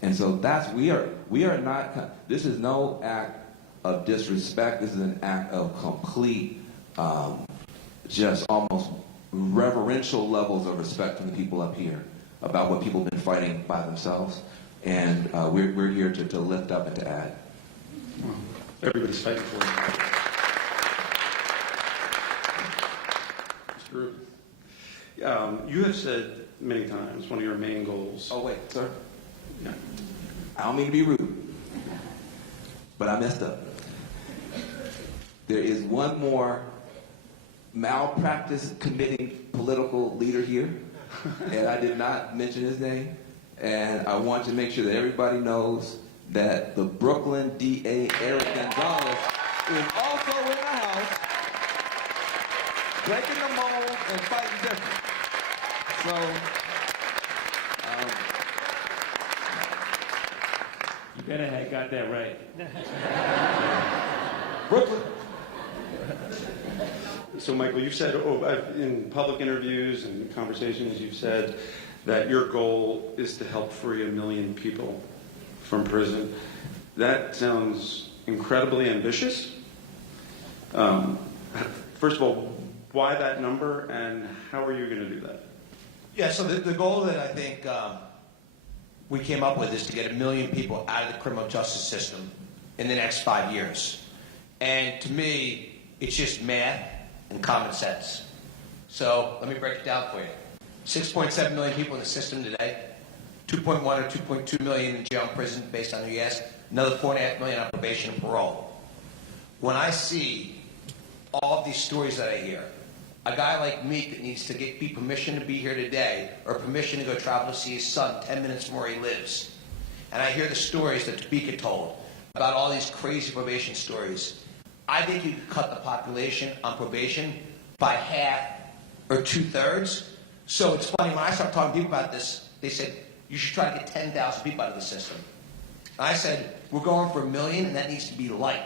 And so that's, we are not, this is no act of disrespect. This is an act of complete, just almost reverential levels of respect from the people up here about what people have been fighting by themselves. And we're here to lift up and to add. Everybody's fighting for it. Mr. Rubin, you have said many times one of your main goals. Oh, wait, sir. Yeah. I don't mean to be rude, but I messed up. There is one more malpractice committing political leader here, and I did not mention his name, and I want to make sure that everybody knows that the Brooklyn DA, Eric Gonzalez, is also in the house, breaking the mold and fighting different. So, you better have got that right. Brooklyn. So, Michael, you've said in public interviews and conversations, you've said that your goal is to help free 1 million people from prison. That sounds incredibly ambitious. First of all, why that number, and how are you going to do that? Yeah, so the goal that I think we came up with is to get 1 million people out of the criminal justice system in the next 5 years. And to me, it's just math and common sense. So let me break it down for you. 6.7 million people in the system today, 2.1 or 2.2 million in jail and prison based on who you ask, another 4.5 million on probation and parole. When I see all of these stories that I hear, a guy like Meek that needs to be permission to be here today or permission to go travel to see his son 10 minutes from where he lives, and I hear the stories that Topeka told about all these crazy probation stories, I think you could cut the population on probation by half or 2/3. So it's funny, when I start talking to people about this, they said, you should try to get 10,000 people out of the system. And I said, we're going for 1 million, and that needs to be light.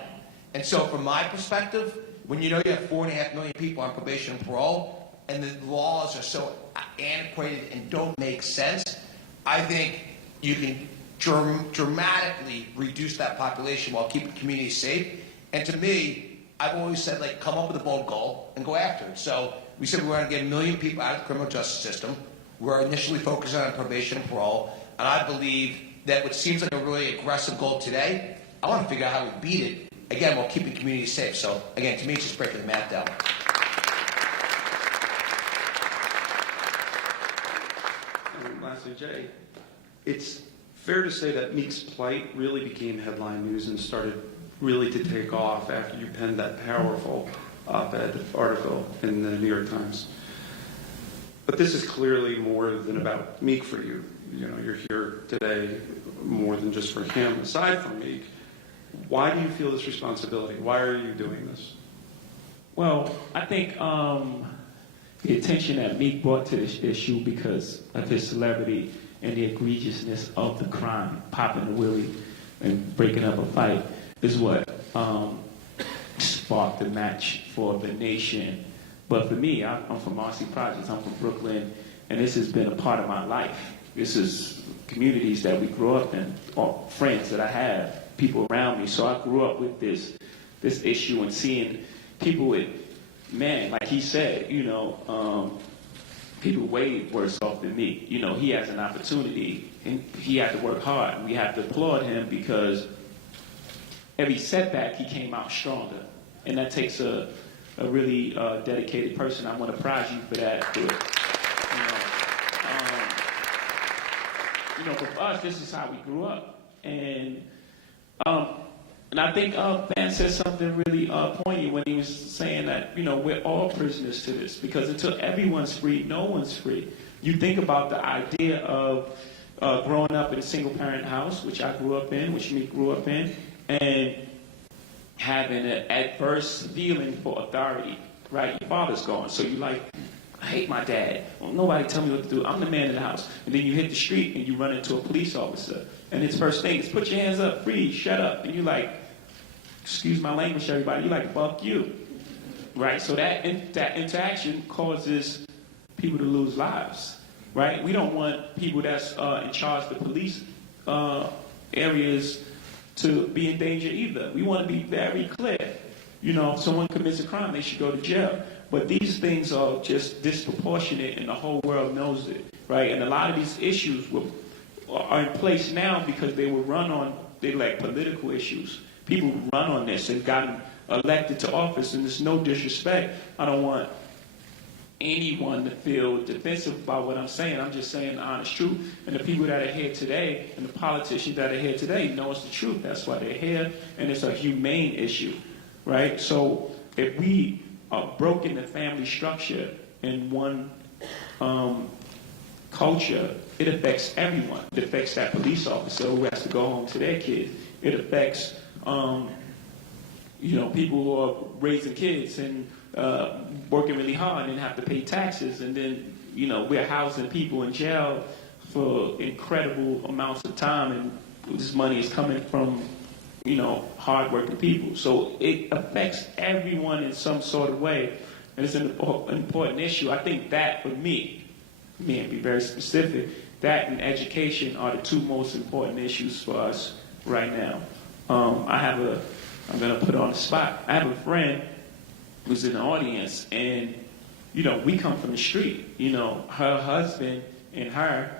And so from my perspective, when you know you have 4.5 million people on probation and parole, and the laws are so antiquated and don't make sense, I think you can dramatically reduce that population while keeping communities safe. And to me, I've always said, like, come up with a bold goal and go after it. So we said we were going to get 1 million people out of the criminal justice system. We're initially focusing on probation and parole. And I believe that what seems like a really aggressive goal today, I want to figure out how we beat it, again, while keeping communities safe. So, again, to me, it's just breaking the math down. And lastly, Jay, it's fair to say that Meek's plight really became headline news and started really to take off after you penned that powerful op-ed article in the New York Times. But this is clearly more than about Meek for you. You know, you're here today more than just for him. Aside from Meek, why do you feel this responsibility? Why are you doing this? Well, I think the attention that Meek brought to this issue because of his celebrity and the egregiousness of the crime, popping a wheelie and breaking up a fight, is what sparked the match for the nation. But for me, I'm from Marcy Projects, I'm from Brooklyn, and this has been a part of my life. This is communities that we grew up in, or friends that I have, people around me. So I grew up with this issue and seeing people with, man, like he said, you know, people way worse off than me. You know, he has an opportunity and he had to work hard. We have to applaud him because every setback he came out stronger. And that takes a really dedicated person. I want to prize you for that. You know, for us, this is how we grew up. And I think Van said something really poignant when he was saying that, you know, we're all prisoners to this because until everyone's free, no one's free. You think about the idea of growing up in a single-parent house, which I grew up in, which Meek grew up in, and having an adverse feeling for authority, right? Your father's gone, so you like, I hate my dad. Well, nobody tell me what to do. I'm the man in the house. And then you hit the street and you run into a police officer. And his first thing is, put your hands up, freeze, shut up. And you're like, excuse my language, everybody. You're like, fuck you. Right? So that interaction causes people to lose lives. Right? We don't want people that's in charge of the police areas to be in danger either. We want to be very clear. You know, if someone commits a crime, they should go to jail. But these things are just disproportionate, and the whole world knows it, right? And a lot of these issues are in place now because they were run on, they're like political issues. People run on this and gotten elected to office, and there's no disrespect. I don't want anyone to feel defensive about what I'm saying. I'm just saying the honest truth. And the people that are here today and the politicians that are here today know it's the truth. That's why they're here, and it's a humane issue, right? So if we are broken the family structure in one culture, it affects everyone. It affects that police officer who has to go home to their kids. It affects, you know, people who are raising kids and working really hard and have to pay taxes. And then, you know, we're housing people in jail for incredible amounts of time, and this money is coming from, you know, hard-working people. So it affects everyone in some sort of way, and it's an important issue. I think that, for me, and be very specific, that and education are the two most important issues for us right now. I'm going to put on the spot. I have a friend who's in the audience, and, you know, we come from the street. You know, her husband and her,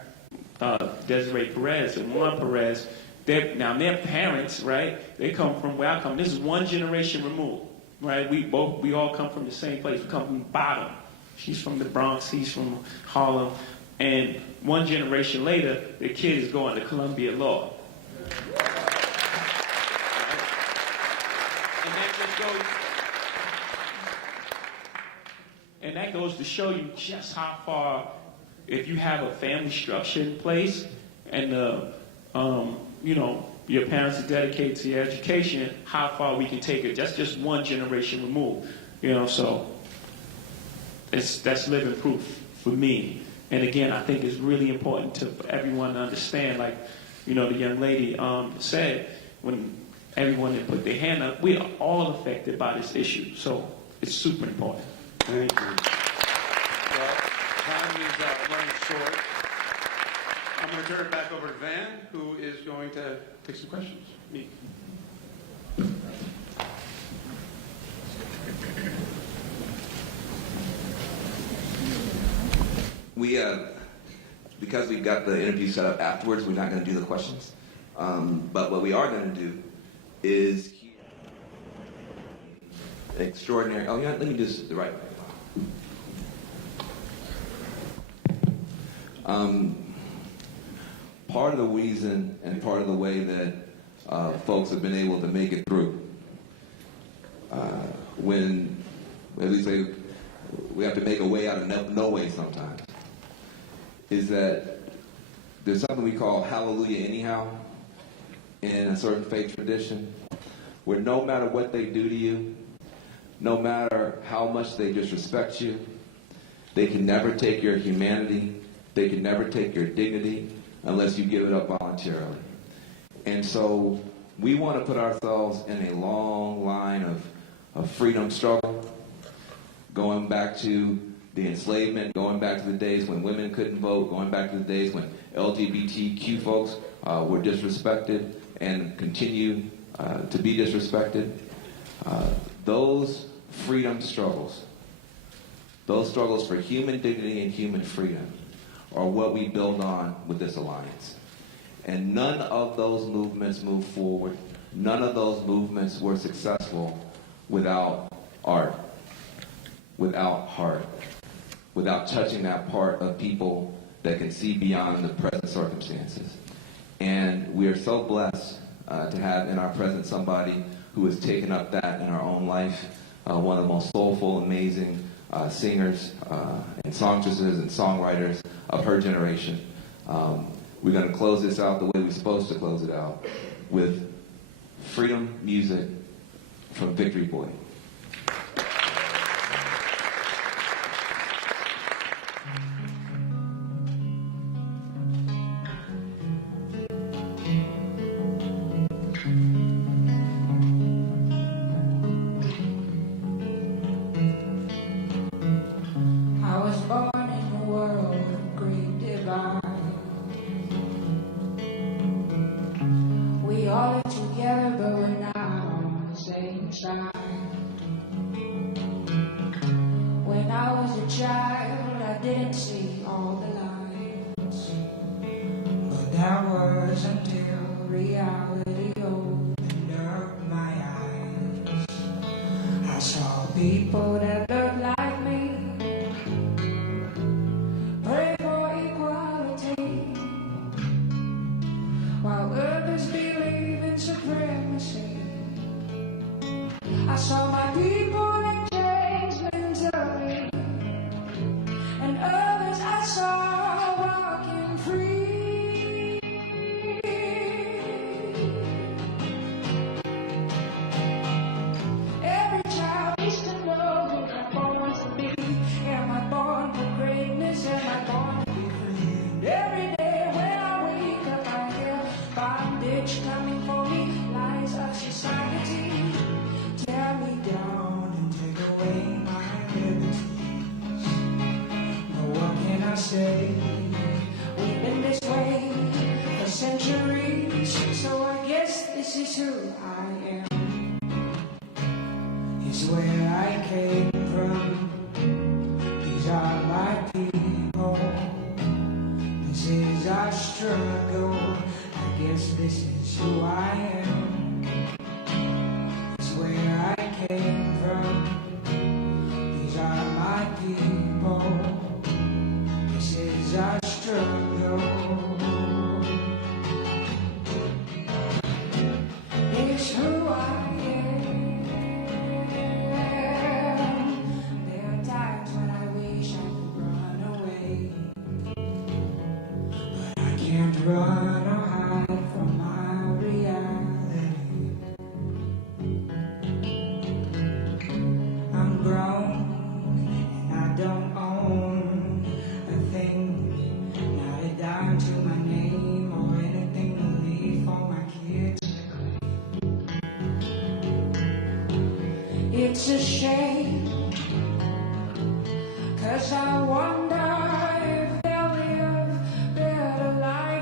Desiree Perez and Juan Perez, now their parents, right? They come from where I come. This is one generation removed, right? We all come from the same place. We come from the bottom. She's from the Bronx. He's from Harlem. And one generation later, the kid is going to Columbia Law. And that goes to show you just how far, if you have a family structure in place, and you know, your parents are dedicated to your education, how far we can take it. That's just one generation removed, you know. So that's living proof for me. And again, I think it's really important for everyone to understand, like, you know, the young lady said, when everyone that put their hand up, we are all affected by this issue. So it's super important. Thank you. Well, time is running short. I'm going to turn it back over to Van, who is going to take some questions. Meek. Because we've got the interview set up afterwards, we're not going to do the questions. But what we are going to do is extraordinary. Oh, yeah, let me just the right way. Part of the reason and part of the way that folks have been able to make it through, when at least we have to make a way out of no way sometimes, is that there's something we call hallelujah anyhow in a certain faith tradition, where no matter what they do to you, no matter how much they disrespect you, they can never take your humanity, they can never take your dignity unless you give it up voluntarily. And so we want to put ourselves in a long line of freedom struggle, going back to the enslavement, going back to the days when women couldn't vote, going back to the days when LGBTQ folks were disrespected and continue to be disrespected. Those freedom struggles, those struggles for human dignity and human freedom, are what we build on with this alliance. And none of those movements move forward, none of those movements were successful without art, without heart, without touching that part of people that can see beyond the present circumstances. And we are so blessed to have in our presence somebody who has taken up that in our own life, one of the most soulful, amazing singers and songstresses and songwriters of her generation. We're going to close this out the way we're supposed to close it out, with freedom music from Victory Boy. It's a shame, 'cause I wonder if they'll live better lives.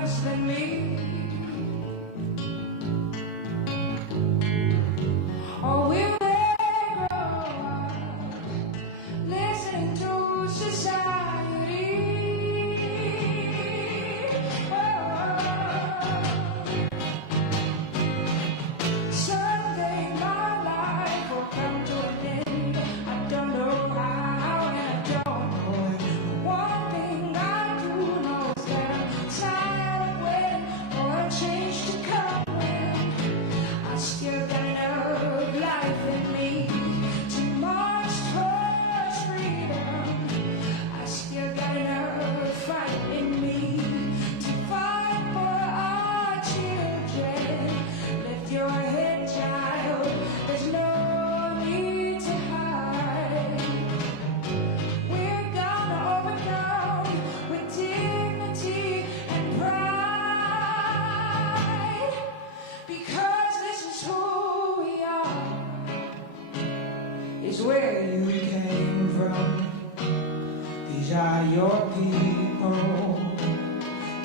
These are your people.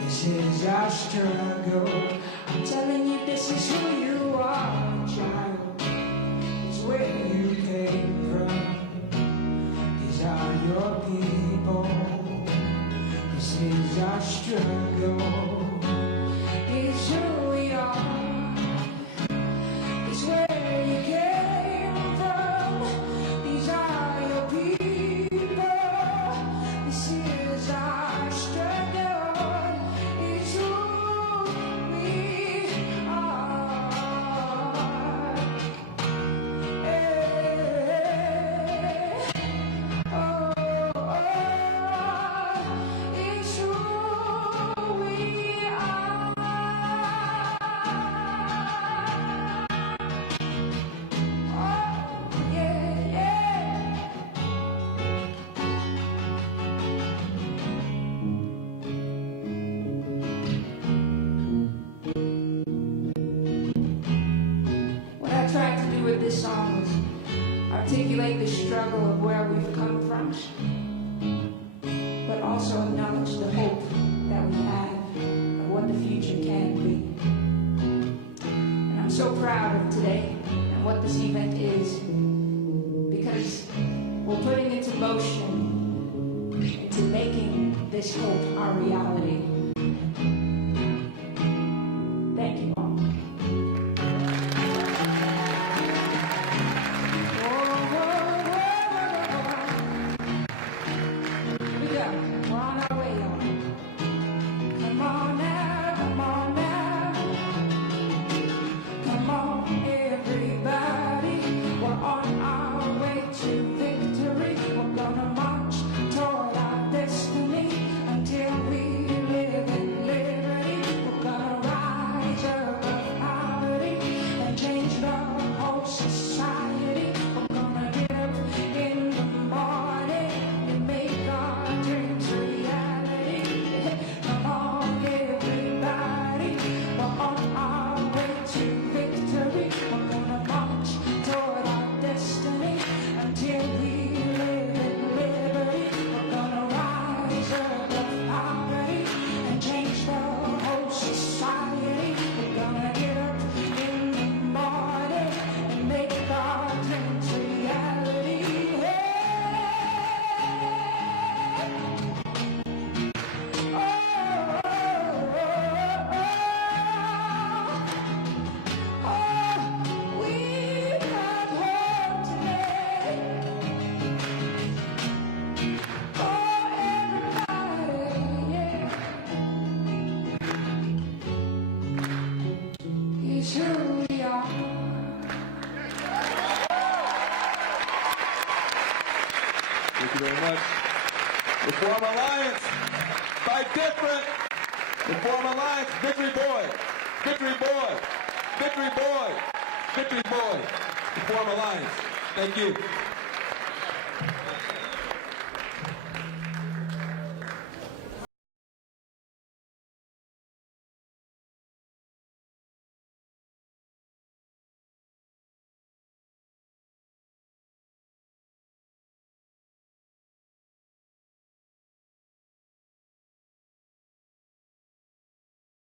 This is our struggle. I'm telling you, this is who you are, child. It's where you came from. These are your people. This is our struggle. It's who we are. It's where you came from. These are your people. This is our struggle. It's who we are. It's who we are. What I tried to do with this song was articulate the struggle of where we've come from, but also acknowledge the hope that we have of what the future can be. And I'm so proud of today and what this event is, because we're putting into motion, into making this hope our reality. Thank you all. Thank you very much. Reform Alliance, fight different. Reform Alliance, victory boy, victory boy, victory boy, victory boy. Reform Alliance. Thank you.